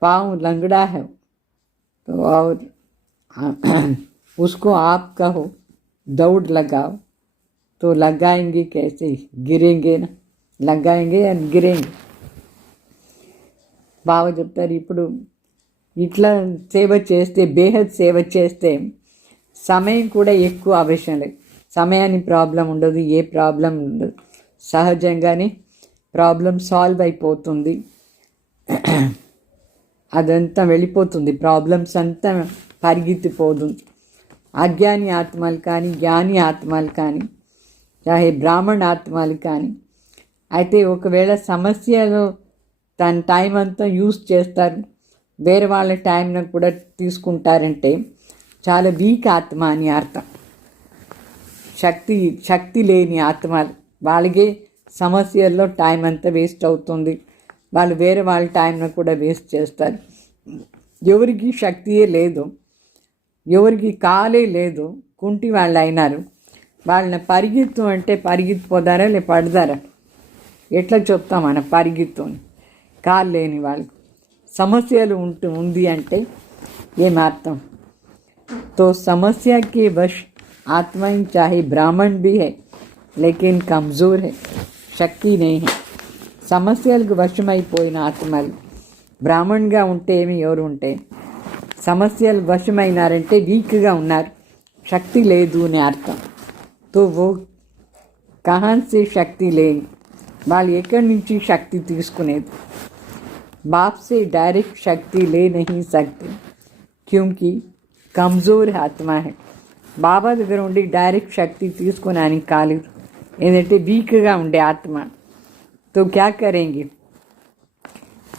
पाँव लंगड़ा है तो और उसको आप कहो दौड़ लगाओ तो लगाएंगे कैसे, गिरेंगे ना, लगाएंगे या गिरेंगे. బావ చెప్తారు. ఇప్పుడు ఇట్లా సేవ చేస్తే, బేహద్ సేవ చేస్తే సమయం కూడా ఎక్కువ అవసరం లేదు. సమయానికి ప్రాబ్లం ఉండదు, ఏ ప్రాబ్లం ఉండదు, సహజంగానే ప్రాబ్లం సాల్వ్ అయిపోతుంది. అదంతా వెళ్ళిపోతుంది, ప్రాబ్లమ్స్ అంతా పరిగెత్తిపోతుంది. అజ్ఞాని ఆత్మలు కానీ జ్ఞాని ఆత్మలు కానీ చాహే బ్రాహ్మణ ఆత్మలు కానీ అయితే ఒకవేళ సమస్యలో తన టైం అంతా యూజ్ చేస్తారు, వేరే వాళ్ళ టైంను కూడా తీసుకుంటారంటే చాలా వీక్ ఆత్మ అని అర్థం. శక్తి లేని ఆత్మలు, వాళ్ళకే సమస్యల్లో టైం అంతా వేస్ట్ అవుతుంది, వాళ్ళు వేరే వాళ్ళ టైంను కూడా వేస్ట్ చేస్తారు. ఎవరికి శక్తియే లేదు, ఎవరికి కాలే లేదు, కుంటి వాళ్ళు అయినారు, వాళ్ళని పరిగెత్తు అంటే పరిగెత్తిపోతారా లే పడతారా? ఎట్లా చెప్తాం మన పరిగెత్తుని? కాలు లేని వాళ్ళకు సమస్యలు ఉంది అంటే ఏమర్థం? तो समस्या के वश आत्माएं चाहे ब्राह्मण भी है लेकिन कमज़ोर है, शक्ति नहीं है. సమస్యలకు వశమైపోయిన ఆత్మలు బ్రాహ్మణ్గా ఉంటే ఏమి, ఎవరు ఉంటే సమస్యలు వశమైనారంటే వీక్గా ఉన్నారు, శక్తి లేదు అని అర్థం. तो वो कहाँ से शक्ति लेंगे, వాళ్ళు ఎక్కడి నుంచి శక్తి తీసుకునేది? बाप से डायरेक्ट शक्ति ले नहीं सकते क्योंकि कमज़ोर आत्मा है. బాబా దగ్గర ఉండి డైరెక్ట్ శక్తి తీసుకున్నానికి కాలేదు, ఏంటంటే వీక్గా ఉండే ఆత్మ. तो क्या करेंगे?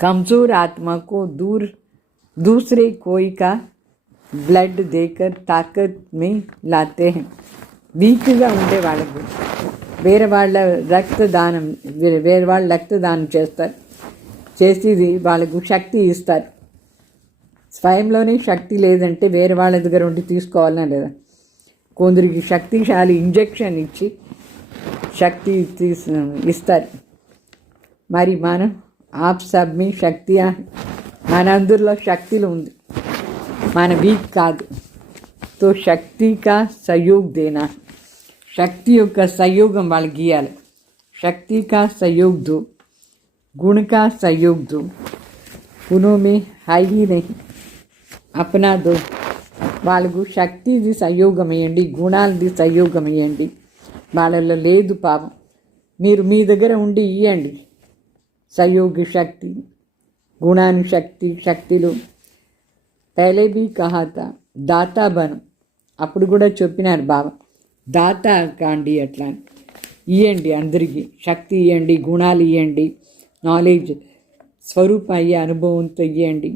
कमज़ोर आत्मा को दूसरे कोई का బ్లడ్ దేకర్ తాకత్ మే లాతే हैं వీక్గా ఉండే వాళ్ళకు వేరే వాళ్ళ రక్తదానం చేస్తారు, చేసేది వాళ్ళకు శక్తి ఇస్తారు. స్వయంలోనే శక్తి లేదంటే వేరే వాళ్ళ దగ్గర ఉండి తీసుకోవాలన్నా లేదా? కొందరికి శక్తిశాలి ఇంజెక్షన్ ఇచ్చి శక్తి ఇస్తారు. మరి మనం ఆప్ సబ్ మీ శక్తి, మన అందరిలో శక్తిలో ఉంది, మన వీక్ కాదు. తో శక్తి కా సహయోగ్ దేనా, శక్తి యొక్క సహయోగం వాళ్ళకి గీయాలి. శక్తి కా సహయోగ్ దో, గుణ కా సహయోగ్ దో, గుణో మే హై హీ నహీ అప్నా దో. వాళ్ళకు శక్తిది సహయోగం ఇవ్వండి, గుణాలది సహయోగం ఇవ్వండి. వాళ్ళలో లేదు పాపం, మీరు మీ దగ్గర ఉండి ఇవ్వండి సహయోగ శక్తి, గుణాను శక్తులు. పहले भी कहा था దాతా బను, అప్పుడు కూడా చెప్పినారు బాబా, దాతా కాండి. అట్లా ఇవ్వండి, అందరికీ శక్తి ఇవ్వండి, గుణాలు ఇవ్వండి, నాలెడ్జ్ స్వరూప అయ్యే అనుభవంతో ఇవ్వండి.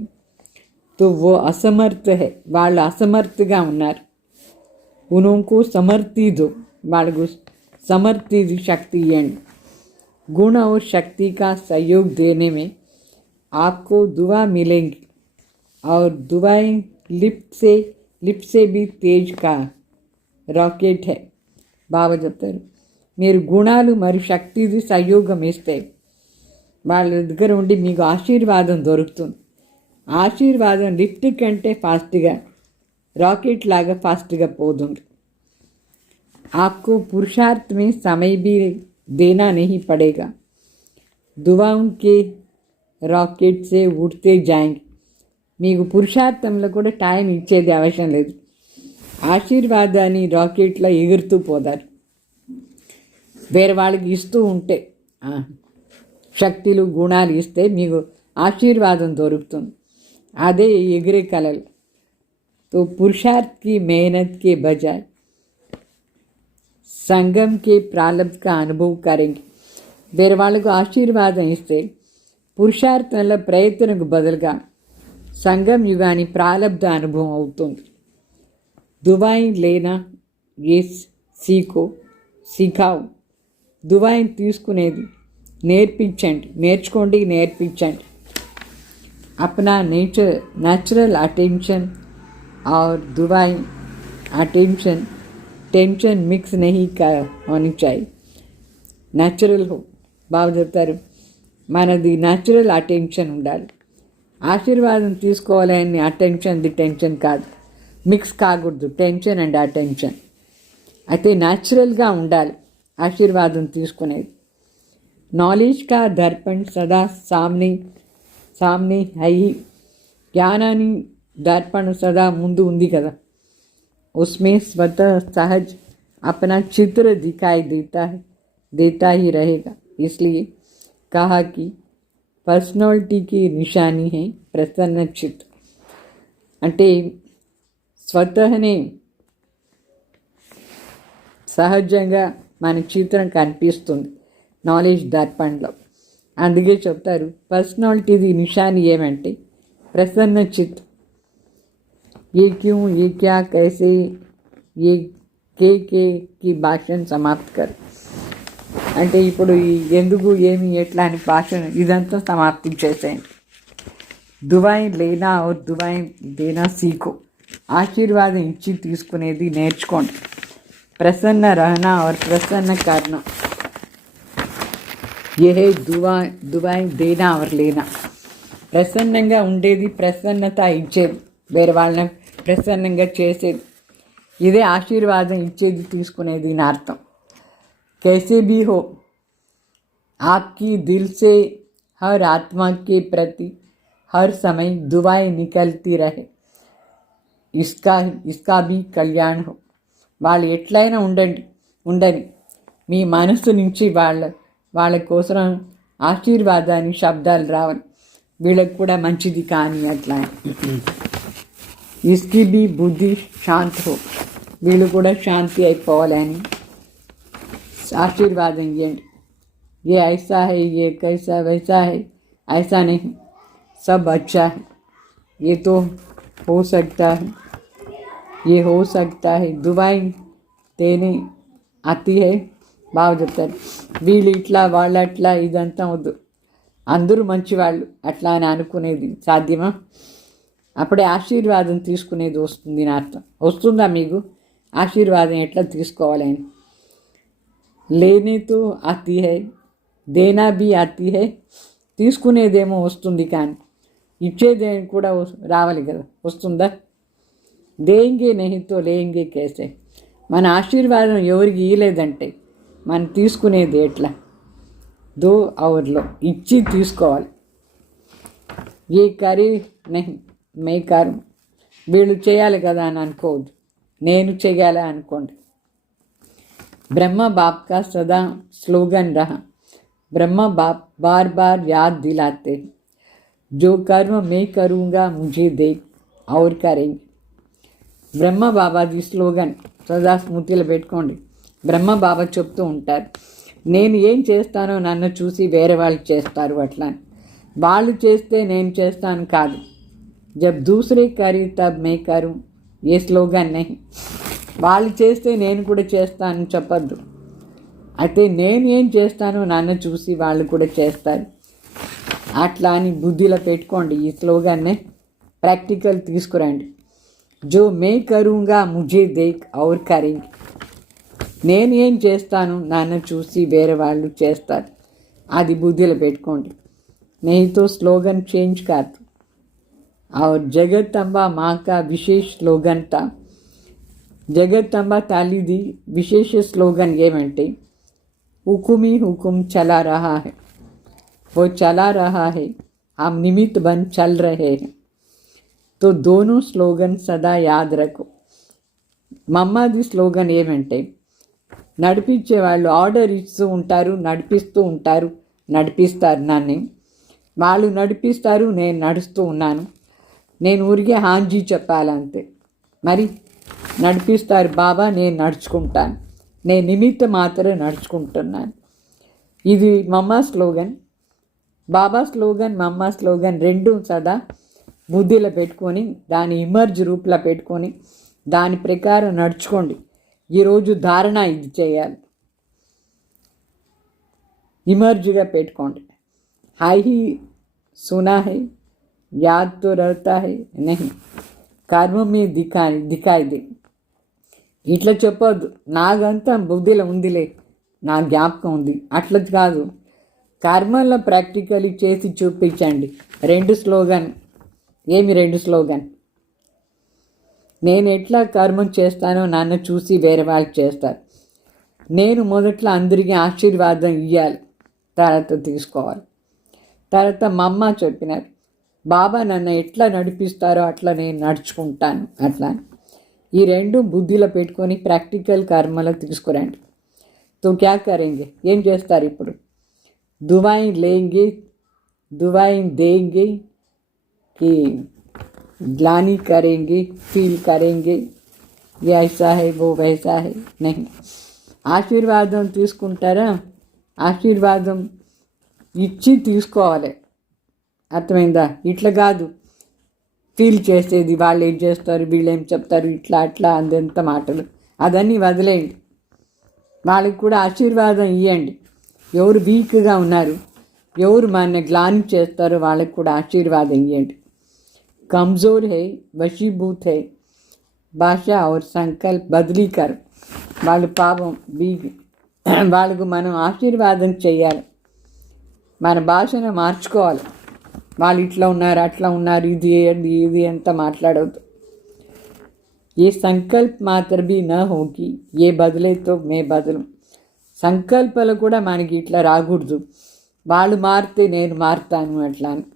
తో ఓ అసమర్థ హై, వాళ్ళు అసమర్థగా ఉన్నారు. ఉनको సమర్థి దో, వాళ్ళకు సమర్థి శక్తి ఇవ్వండి. गुण और शक्ति का सहयोग देने में आपको दुआ मिलेंगी और दुआएं लिफ्ट से भी तेज का रॉकेट है. బాబా చెప్తారు, మీరు గుణాలు మరియు శక్తిది సహయోగం ఇస్తే వాళ్ళ దగ్గర ఉండి మీకు ఆశీర్వాదం దొరుకుతుంది. ఆశీర్వాదం లిఫ్ట్ కంటే ఫాస్ట్గా, రాకెట్ లాగా ఫాస్ట్గా పోతుంది. आपको पुरुषार्थ में समय भी देना नहीं पड़ेगा. दुआओं के रॉकेट से उड़ते जाएंगे. మీకు పురుషార్థంలో కూడా టైం ఇచ్చేది అవసరం లేదు. ఆశీర్వాదాన్ని రాకెట్లో ఎగురుతూ పోతారు. వేరే వాళ్ళకి ఇస్తూ ఉంటే, శక్తులు గుణాలు ఇస్తే మీకు ఆశీర్వాదం దొరుకుతుంది. అదే ఎగిరే కళలు. తో పురుషార్థ్ కి మెహనత్ కే బజాయ్ సంగం కే ప్రారంభ్ కా అనుభవ్ కరెంगे. వేరే వాళ్ళకు ఆశీర్వాదం ఇస్తే పురుషార్థంలో ప్రయత్నంకు బదులుగా సంగం యుగాని ప్రారంభ అనుభవం అవుతుంది. దువాయి లేనా ఏ సిఖావు, దువాయి తీసుకునేది నేర్చుకోండి. अपना नेचुरल अटेंशन और दुआएं टेंशन मिक्स नहीं होनी चाहिए. న్యాచురల్ బాగా చెప్తారు, మనది న్యాచురల్ అటెన్షన్ ఉండాలి. ఆశీర్వాదం తీసుకోవాలని అటెన్షన్ది టెన్షన్ కాదు, మిక్స్ కాకూడదు టెన్షన్ అండ్ అటెన్షన్. అయితే న్యాచురల్గా ఉండాలి ఆశీర్వాదం తీసుకునేది. నాలెడ్జ్ కా దర్పణ్ సదా సామ్నే హై, జ్ఞానాన్ని దర్పణ సదా ముందు ఉంది కదా. उसमें स्वतः सहज अपना चित्र दिखाई देता ही रहेगा. इसलिए कहा कि पर्सनालिटी की निशानी है प्रसन्न चित्त. అంటే స్వతహనే సహజంగా మన చిత్రం కనిపిస్తుంది నాలెడ్జ్ దర్పణలో. అందుకే చెప్తారు పర్సనాలిటీది నిషాని ఏమంటే ప్రసన్న చిత్. ये क्यों, ये क्या, कैसे, ये के की భాషను సమాప్తి కర్. అంటే ఇప్పుడు ఈ ఎందుకు, ఏమి, ఎట్లా అని భాషను ఇదంతా సమాప్తి చేసేయండి. దువాయి లేనా और दुआएं देना सीखो. ఆశీర్వాదం ఇచ్చి తీసుకునేది నేర్చుకోండి. ప్రసన్న रहना और प्रसन्न करना, ये है दुआएं देना और लेना. ప్రసన్నంగా ఉండేది, ప్రసన్నత ఇచ్చేది, వేరే వాళ్ళని ప్రసన్నంగా చేసేది, ఇదే ఆశీర్వాదం ఇచ్చేది తీసుకునేది నా అర్థం. कैसे भी हो आपकी दिल से हर आत्मा के प्रति हर समय दुआएं निकलती रहे. इसका भी కళ్యాణ్ हो. వాళ్ళు ఎట్లయినా ఉండని మీ మనసు నుంచి వాళ్ళ కోసం ఆశీర్వాదాన్ని శబ్దాలు రావాలి, వీళ్ళకి కూడా మంచిది కానీ అట్లా. इसकी भी बुद्धि शांत हो, వీళ్ళు కూడా శాంతి అయిపోవాలని ఆశీర్వాదం ఇవ్వండి. ये ऐसा है, ये कैसा, वैसा है, ऐसा नहीं. सब अच्छा है, ये तो हो सकता है, ये हो सकता है, దుబాయ్ తేనే అతి హై బాగా చెప్తారు. వీళ్ళు ఇట్లా వాళ్ళు అట్లా ఇదంతా వద్దు, అందరూ మంచివాళ్ళు అట్లా అని అనుకునేది సాధ్యమా? అప్పుడే ఆశీర్వాదం తీసుకునేది వస్తుంది నా అర్థం. వస్తుందా మీకు ఆశీర్వాదం ఎట్లా తీసుకోవాలని? లేనేతో అతి హై, దేనా బి అతి హై. తీసుకునేదేమో వస్తుంది కానీ ఇచ్చేదే కూడా రావాలి కదా, వస్తుందా? దేంగే నహితో లేంగే కేసే. మన ఆశీర్వాదం ఎవరికి ఇవ్వలేదంటే మనం తీసుకునేది ఎట్లా? దో అవర్లో ఇచ్చి తీసుకోవాలి. ఏ కరీ నహి మే కరు, వీళ్ళు చేయాలి కదా అని అనుకోవద్దు, నేను చేయాలి అనుకోండి. ब्रह्म बाप का सदा स्लोगन रहा. ब्रह्म बाप बार बार याद दिलाते, जो कर्म मैं करूँगा मुझे देख और करेंगे. బ్రహ్మ బాబాజీ స్లోగన్ సదా స్మృతిలో పెట్టుకోండి. బ్రహ్మ బాబా చెప్తూ ఉంటారు, నేను ఏం చేస్తానో నన్ను చూసి వేరే వాళ్ళు చేస్తారు అట్లా. వాళ్ళు చేస్తే నేను చేస్తాను కాదు. జబ్ దూసరే కరీ తబ్ మే కరు, ఏ స్లోగన్ నహి. వాళ్ళు చేస్తే నేను కూడా చేస్తాను చెప్పద్దు. అయితే నేను ఏం చేస్తానో నన్ను చూసి వాళ్ళు కూడా చేస్తారు అట్లా అని బుద్ధిలో పెట్టుకోండి. ఈ స్లోగన్నే ప్రాక్టికల్ తీసుకురండి. జో మే కరూంగా ముझे దేక్ ఔర్ కరేంగే. నేను ఏం చేస్తాను నన్ను చూసి వేరే వాళ్ళు చేస్తారు, అది బుద్ధిలో పెట్టుకోండి. नहीं तो स्लोगन चेंज कर दो. और जगदम्बा माँ का विशेष स्लोगन था. జగదంబ తల్లిది విశేష స్లోగన్ ఏమంటే, हुकुम ही हुकुम चला रहा है, वो चला रहा है, हम निमित्त बन चल रहे हैं. तो दोनों स्लोगन सदा याद रखो. మమ్మది స్లోగన్ ఏమంటే, నడిపించే వాళ్ళు ఆర్డర్ ఇస్తూ ఉంటారు, నడిపిస్తూ ఉంటారు, నడిపిస్తారు నన్ను. వాళ్ళు నడిపిస్తారు, నేను నడుస్తూ ఉన్నాను. నేను ఊరికే హాంజీ చెప్పాలంతే. మరి నడిపిస్తారు బాబా, నేను నడుచుకుంటాను. నేను నిమిత్తం మాత్రమే నడుచుకుంటున్నాను. ఇది మమ్మ స్లోగన్. బాబా స్లోగన్, మమ్మ స్లోగన్ రెండు సదా బుద్ధిలో పెట్టుకొని దాని ఇమర్జ్ రూపంలో పెట్టుకొని దాని ప్రకారం నడుచుకోండి. ఈరోజు ధారణ ఇది చేయాలి, ఇమర్జ్గా పెట్టుకోండి. हाई ही सुना है, याद तो रहता है नहीं, कर्म में दिखाई दे. ఇట్లా చెప్పొద్దు, నాకంతా బుద్ధిలో ఉందిలే, నా జ్ఞాపకం ఉంది అట్లా కాదు. కర్మలో ప్రాక్టికలీ చేసి చూపించండి. రెండు స్లోగన్. ఏమి రెండు స్లోగన్? నేను ఎట్లా కర్మం చేస్తానో నన్ను చూసి వేరే వాళ్ళు చేస్తారు. నేను మొదట్లో అందరికీ ఆశీర్వాదం ఇవ్వాలి, తర్వాత తీసుకోవాలి. తర్వాత మా అమ్మ చెప్పినారు, బాబా నన్ను ఎట్లా నడిపిస్తారో అట్లా నేను నడుచుకుంటాను అట్లా. ఈ రెండు బుద్ధిలో పెట్టుకొని ప్రాక్టికల్ కర్మలో తీసుకురండి. తో క్యా కరేంగే, ఏం చేస్తారు ఇప్పుడు? దువాయి లేంగే, దువాయి దేంగే, कि ग्लानी करेंगे, फील करेंगे ये ऐसा है वो वैसा है, नहीं. ఆశీర్వాదం తీసుకుంటారా? ఆశీర్వాదం ఇచ్చి తీసుకోవాలి, అర్థమైందా? ఇట్లా కాదు ఫీల్ చేసేది, వాళ్ళు ఏం చేస్తారు, వీళ్ళు ఏం చెప్తారు, ఇట్లా అట్లా అందంత మాటలు అదన్నీ వదిలేయండి. వాళ్ళకి కూడా ఆశీర్వాదం ఇవ్వండి. ఎవరు వీక్గా ఉన్నారు, ఎవరు మన గ్లాని చేస్తారో వాళ్ళకి కూడా ఆశీర్వాదం ఇవ్వండి. कमज़ोर है, वशीभूत है, భాషా और సంకల్ప బదిలీ కర్. వాళ్ళు పాపం వాళ్ళకు మనం ఆశీర్వాదం చేయాలి, మన భాషను మార్చుకోవాలి. వాళ్ళు ఇట్లా ఉన్నారు, అట్లా ఉన్నారు, ఇది ఇది అంతా మాట్లాడవద్దు. ఏ సంకల్ప్ మాత్ర భీ నా హోగి, ఏ బదులేతో మే బదులు. సంకల్పాలు కూడా మనకి ఇట్లా రాకూడదు, వాళ్ళు మారితే నేను మారుతాను అట్లా అని.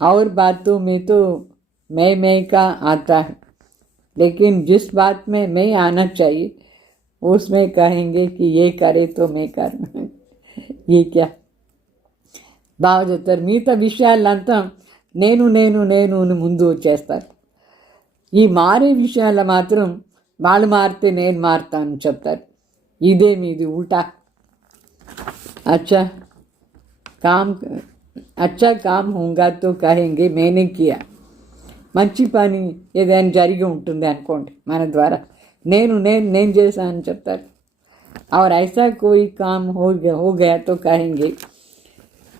और बातों में तो मैं का आता है, लेकिन जिस बात में मैं आना चाहिए उसमें कहेंगे कि ये करे तो मैं कर. ये क्या బాగా చెప్తారు. మిగతా విషయాలంతా నేను నేను నేను ముందు వచ్చేస్తారు. ఈ మారే విషయాల మాత్రం వాళ్ళు మారితే నేను మారుతాను చెప్తారు. ఇదే మీది ఉల్టా. అచ్చా, కామ్ अच्छा काम होगा तो कहेंगे मैंने किया. మంచి పని ఏదైనా జరిగి ఉంటుంది అనుకోండి మన ద్వారా, నేను చేశాను అని చెప్తారు. और ऐसा कोई काम हो गया तो कहेंगे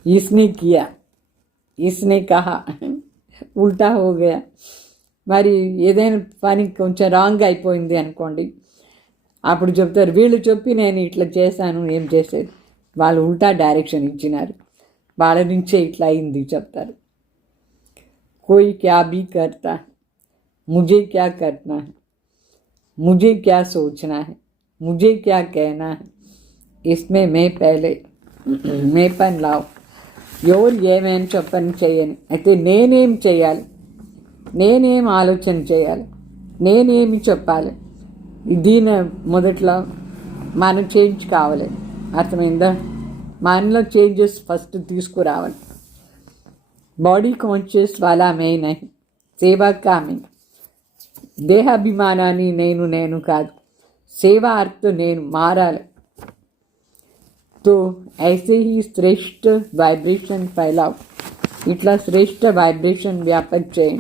इसने किया, इसने कहा. ఉల్టా हो गया. మరి ఏదైనా పని కొంచెం రాంగ్ అయిపోయింది అనుకోండి, అప్పుడు చెప్తారు వీళ్ళు చెప్పి నేను ఇట్లా చేశాను, ఏం చేసేది, వాళ్ళు ఉల్టా డైరెక్షన్ ఇచ్చినారు, వాళ్ళ నుంచే ఇట్లా అయింది చెప్తారు. कोई क्या भी करता है, मुझे क्या करना है, मुझे क्या सोचना है, मुझे क्या कहना है, इसमें मैं पहले मैं పని లావు. ఎవరు ఏమేమి చెప్పని చేయని, అయితే నేనేం చేయాలి, నేనేం ఆలోచన చేయాలి, నేనేమి చెప్పాలి, దీని మొదట్లో మనం చేంజ్ కావాలి. అర్థమైందా? మనలో చేంజెస్ ఫస్ట్ తీసుకురావాలి. బాడీ కాన్షియస్ వాలా మే నహీ, సేవా కా మే. దేహాభిమానాన్ని నేను కాదు, సేవా అర్థ నేను మారాలి. तो ऐसे ही श्रेष्ठ वाइब्रेशन फैलाओ, इतना श्रेष्ठ वाइब्रेशन व्यापक चेंज.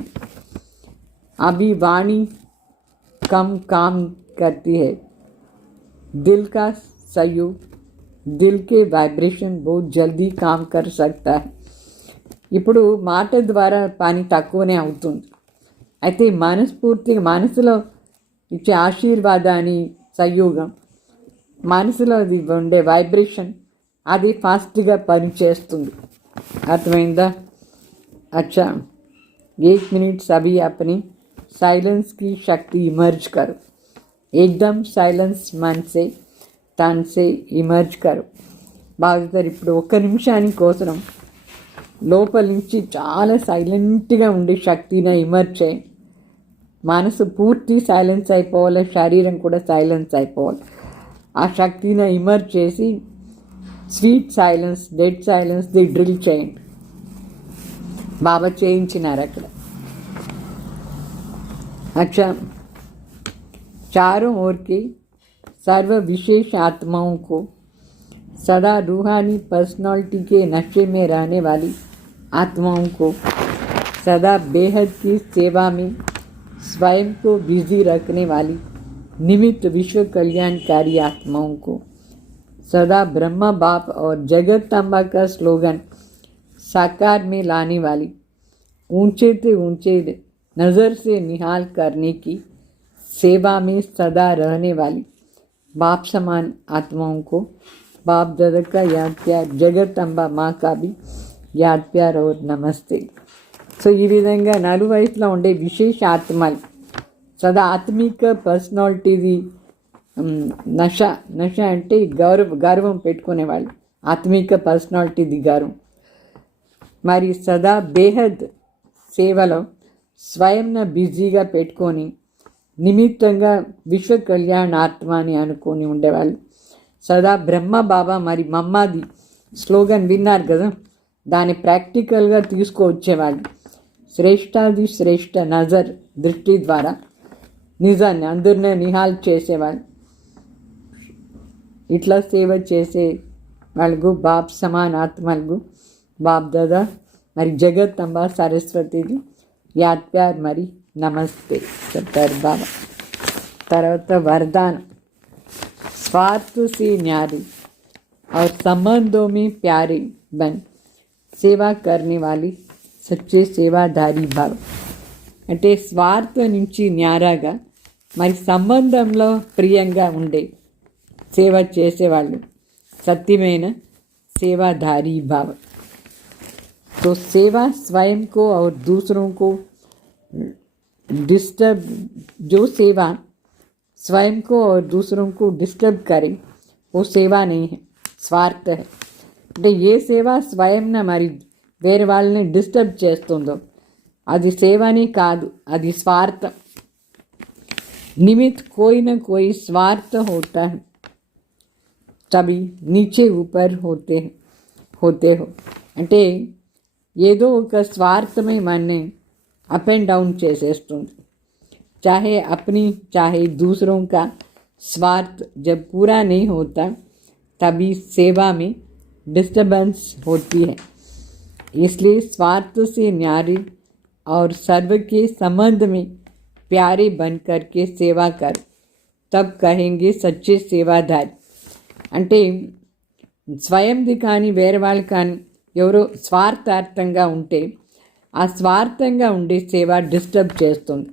अभी वाणी कम काम करती है, दिल का सहयोग, दिल के वाइब्रेशन बहुत जल्दी काम कर सकता है. ఇప్పుడు మాట ద్వారా పని తక్కువనే అవుతుంది. అయితే మనస్ఫూర్తిగా మనసులో ఇచ్చే ఆశీర్వాదాన్ని సహయోగం, మనసులో అది ఉండే వైబ్రేషన్ అది ఫాస్ట్గా పనిచేస్తుంది. అర్థమైందా? अच्छा 1 मिनट सभी अपनी साइलेंस की शक्ति इमर्ज करो. एकदम साइलेंस मन से तन से इमर्ज करो. బాగా ఇప్పుడు 1 నిమిషానికి కోసం లోపల నుంచి చాలా సైలెంట్గా ఉండే శక్తిని ఇమర్జ్ చేయి. మనసు పూర్తి సైలెన్స్ అయిపోవాలి, శరీరం కూడా సైలెన్స్ అయిపోవాలి. ఆ శక్తిని ఇమర్జ్ చేసి sweet silence, dead silence the drill చేయండి. బాబా చేయించినారు అక్కడ. अच्छा, चारों ओर के सर्व विशेष आत्माओं को, सदा रूहानी पर्सनालिटी के नशे में रहने वाली आत्माओं को, सदा बेहद की सेवा में स्वयं को बिजी रखने वाली निमित्त विश्व कल्याणकारी आत्माओं को, सदा ब्रह्मा बाप और जगत अम्बा का स्लोगन साकार में लाने वाली, ऊंचे से ऊंचे नज़र से निहाल करने की सेवा में सदा रहने वाली बाप समान आत्माओं को बाप दादा का याद प्यार, जगत अम्बा माँ का भी याद प्यार और नमस्ते. సో ఈ విధంగా నలువైపులా ఉండే విశేష ఆత్మలు, సదా ఆత్మిక పర్సనాలిటీది నష అంటే గర్వం పెట్టుకునేవాళ్ళు, ఆత్మిక పర్సనాలిటీది గర్వం. మరి సదా బేహద్ సేవలో స్వయంను బిజీగా పెట్టుకొని నిమిత్తంగా విశ్వ కళ్యాణ ఆత్మ అని అనుకొని ఉండేవాళ్ళు. సదా బ్రహ్మ బాబా మరి మమ్మాది స్లోగన్ విన్నారు కదా, దాన్ని ప్రాక్టికల్గా తీసుకువచ్చేవాళ్ళు. శ్రేష్టాది శ్రేష్ఠ నజర్ దృష్టి ద్వారా నిజాన్ని అందరినీ నిహాల్ చేసేవాళ్ళు. ఇట్లా సేవ చేసే వాళ్ళకు బాప్ సమాన్ ఆత్మలకు బాప్ దాదా మరి జగత్ అంబ సరస్వతిది యాద్ ప్యార్ మరి నమస్తే చెప్తారు బాబా. తర్వాత వరదానం, स्वार्थ से न्यारी और संबंधों में प्यारे बन सेवा करने वाली सच्चे सेवाधारी भाव. అంటే స్వార్థ నుంచి న్యారాగా మరి సంబంధంలో ప్రియంగా ఉండే సేవ చేసేవాళ్ళు సత్యమైన సేవాధారీ భావ. तो सेवा स्वयं को और दूसरों को डिस्टर्ब, जो सेवा स्वयं को और दूसरों को डिस्टर्ब करे वो सेवा नहीं है, స్వార్థ है. అంటే ఏ సేవ స్వయంన మరి వేరే వాళ్ళని డిస్టర్బ్ చేస్తుందో అది సేవనే కాదు, అది స్వార్థం. निमित्त कोई न कोई स्वार्थ होता है, तभी नीचे ऊपर होते हो. అంటే ఏదో ఒక స్వార్థమే మనని అప్ అండ్ డౌన్ చేసేస్తుంది. चाहे अपनी चाहे दूसरों का स्वार्थ जब पूरा नहीं होता तभी सेवा में डिस्टर्बेंस होती है. इसलिए स्वार्थ से न्यारे और सर्व के संबंध में प्यारे बन कर के सेवा कर, तब कहेंगे सच्चे सेवादारी. అంటే స్వయంది కానీ వేరే వాళ్ళు కానీ ఎవరో స్వార్థార్థంగా ఉంటే ఆ స్వార్థంగా ఉండే సేవ డిస్టర్బ్ చేస్తుంది.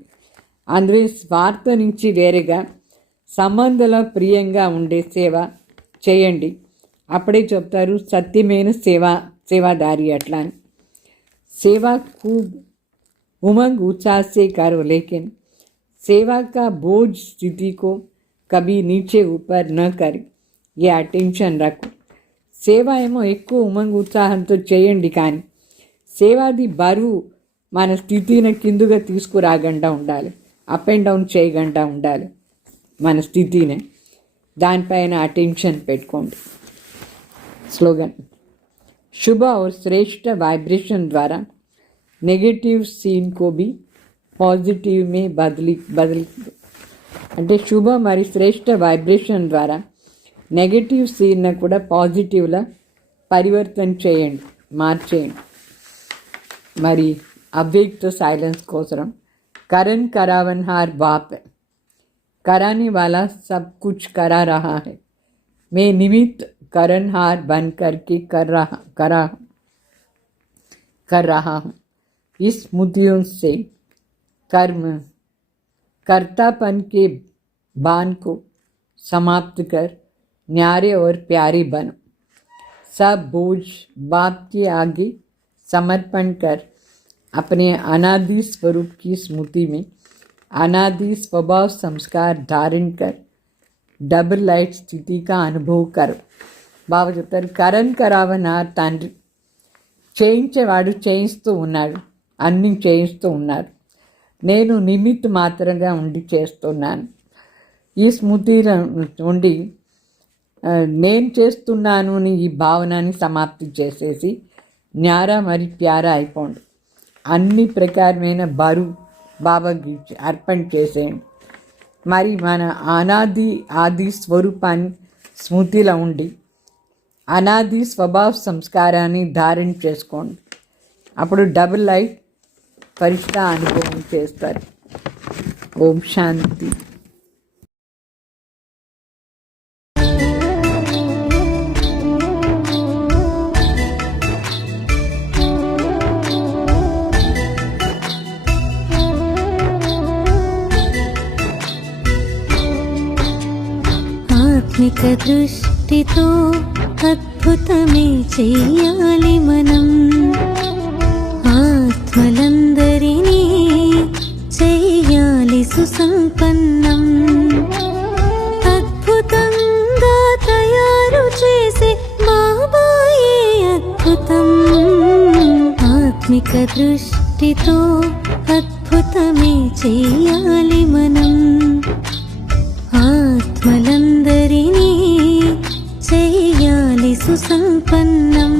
అందుకే స్వార్థ నుంచి వేరేగా సంబంధంలో ప్రియంగా ఉండే సేవ చేయండి. అప్పుడే చెప్తారు సత్యమైన सेवादारी अट्ला. सेवा खूब उमंग उत्साह से करो, लेकिन सेवा का बोझ स्थिति को कभी नीचे ऊपर न करे. ये अटेंशन रखो. సేవ ఏమో ఎక్కువ ఉమంగ ఉత్సాహంతో చేయండి, కానీ సేవాది బరువు మన స్థితిని కిందుగా తీసుకురాకుండా ఉండాలి. అప్ అండ్ డౌన్ చేయకుండా ఉండాలి మన స్థితిని. దానిపైన అటెన్షన్ పెట్టుకోండి. స్లోగన్: शुभ और श्रेष्ठ वाइब्रेशन द्वारा नेगेटिव सीन को भी पॉजिटिव में बदली అంటే శుభ మరియు శ్రేష్ఠ వైబ్రేషన్ ద్వారా నెగటివ్ సీన్ కూడా పాజిటివ్లా పరివర్తన చేయండి, మార్చేయండి. మరి अव्यक्त साइलेंस कोसरम करण करावनहार बाप है, कराने वाला सब कुछ करा रहा है. मैं निमित्त करणहार बन करके कर रहा हूँ. इस स्मृतियों से कर्म कर्तापन के बाण को समाप्त कर न्यारे और प्यारे बनो. सब बोझ बाप के आगे समर्पण कर अपने अनादि स्वरूप की स्मृति में अनादि स्वभाव संस्कार धारण कर डबल लाइट स्थिति का अनुभव करो. బాబా చెప్తారు, కరణ్ కరావనార్ తండ్రి చేయించేవాడు చేయిస్తూ ఉన్నాడు, అన్నీ చేయిస్తూ ఉన్నారు. నేను నిమిత్త మాత్రంగా ఉండి చేస్తున్నాను. ఈ స్మృతిలో ఉండి నేను చేస్తున్నాను అని ఈ భావనని సమాప్తి చేసేసి న్యారా మరి ప్యారా అయిపోండి. అన్ని ప్రకారమైన బరువు బాబాకి అర్పణ చేసేయండి. మరి మన ఆది స్వరూపాన్ని స్మృతిలో ఉండి అనాది స్వభావ సంస్కారాన్ని ధారణ చేసుకోండి. అప్పుడు డబుల్ లైఫ్ ఫరిష్ట అనుభవం చేస్తారు. ఓం శాంతి. ఆత్మిక దృష్టితో అద్భుతమే చెయ్యాలి మనం. ఆత్మలందరినీ చెయ్యాలి సుసంపన్నం. అద్భుతంగా తయారు చేసే బాబాయే అద్భుతం. ఆత్మిక దృష్టితో అద్భుతమే చెయ్యాలి మనం. ఆత్మలందరినీ చెయ్యాలి సుసంపన్నం.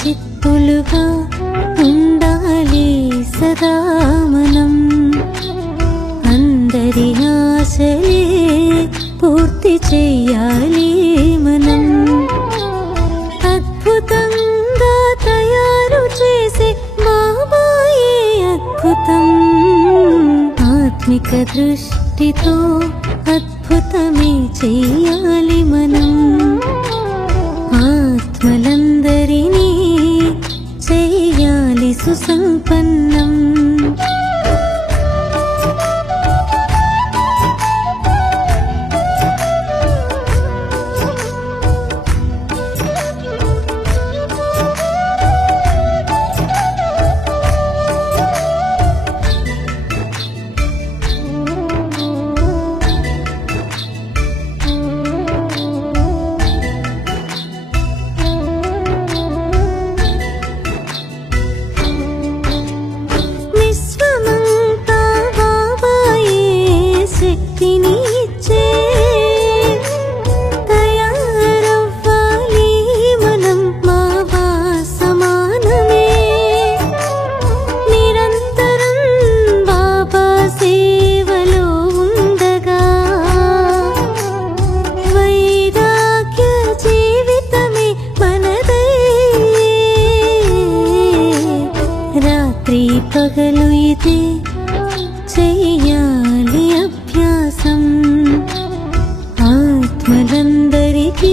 చిత్తులుగా ఉండాలి సదా మనం. అందరి ఆశలే పూర్తి చెయ్యాలి మనం. అద్భుతంగా తయారు చేసే బాబాయే అద్భుతం. ఆత్మిక దృష్టితో అద్భుతమే చెయ్యాలి మనం. ఆత్మలందరినీ చెయ్యాలి సుసంపన్నం. పగలు ఇదే చెయ్యాలి అభ్యాసం. ఆత్మలందరికీ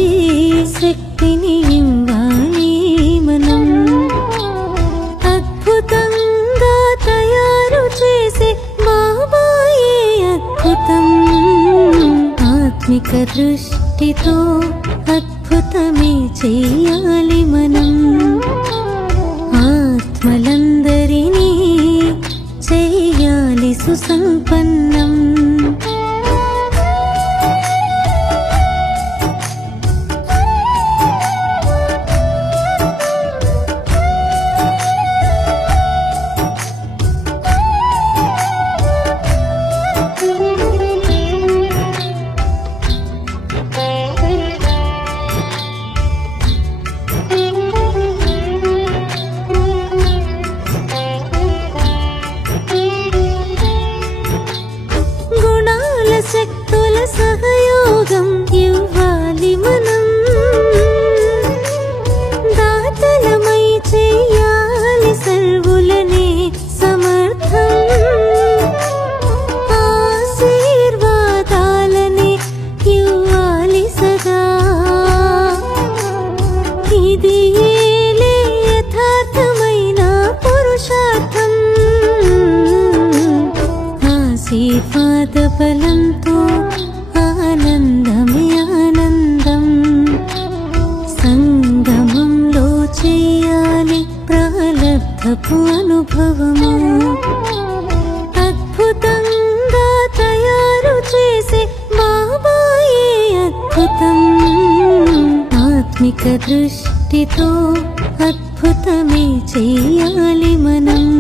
శక్తిని ఇవ్వాలి మనం. అద్భుతంగా తయారు చేసే బాబాయే అద్భుతం. ఆత్మిక దృష్టితో అద్భుతమే చెయ్యాలి మనం. ఆత్మలందరినీ చెయ్యాలి సుసంపన్నం. శక్తుల సహయోగం ఇవ్వాలి మనం. దాతలమై చెయ్యాలి సర్వులనే సమర్థం. ఆశీర్వాదాలని ఇవ్వాలి సదా. ఇది ఏలే యథార్థమైన పురుషార్థం. ఆశీర్వాద బలంతో ఆనందమే ఆనందం. సంగమంలో చేయాలి ప్రాలబ్ధపు అనుభవము. అద్భుతంగా తయారు చేసే బాబాయే అద్భుతం. ఆత్మిక దృష్టితో అద్భుతమే చెయ్యాలి మనం.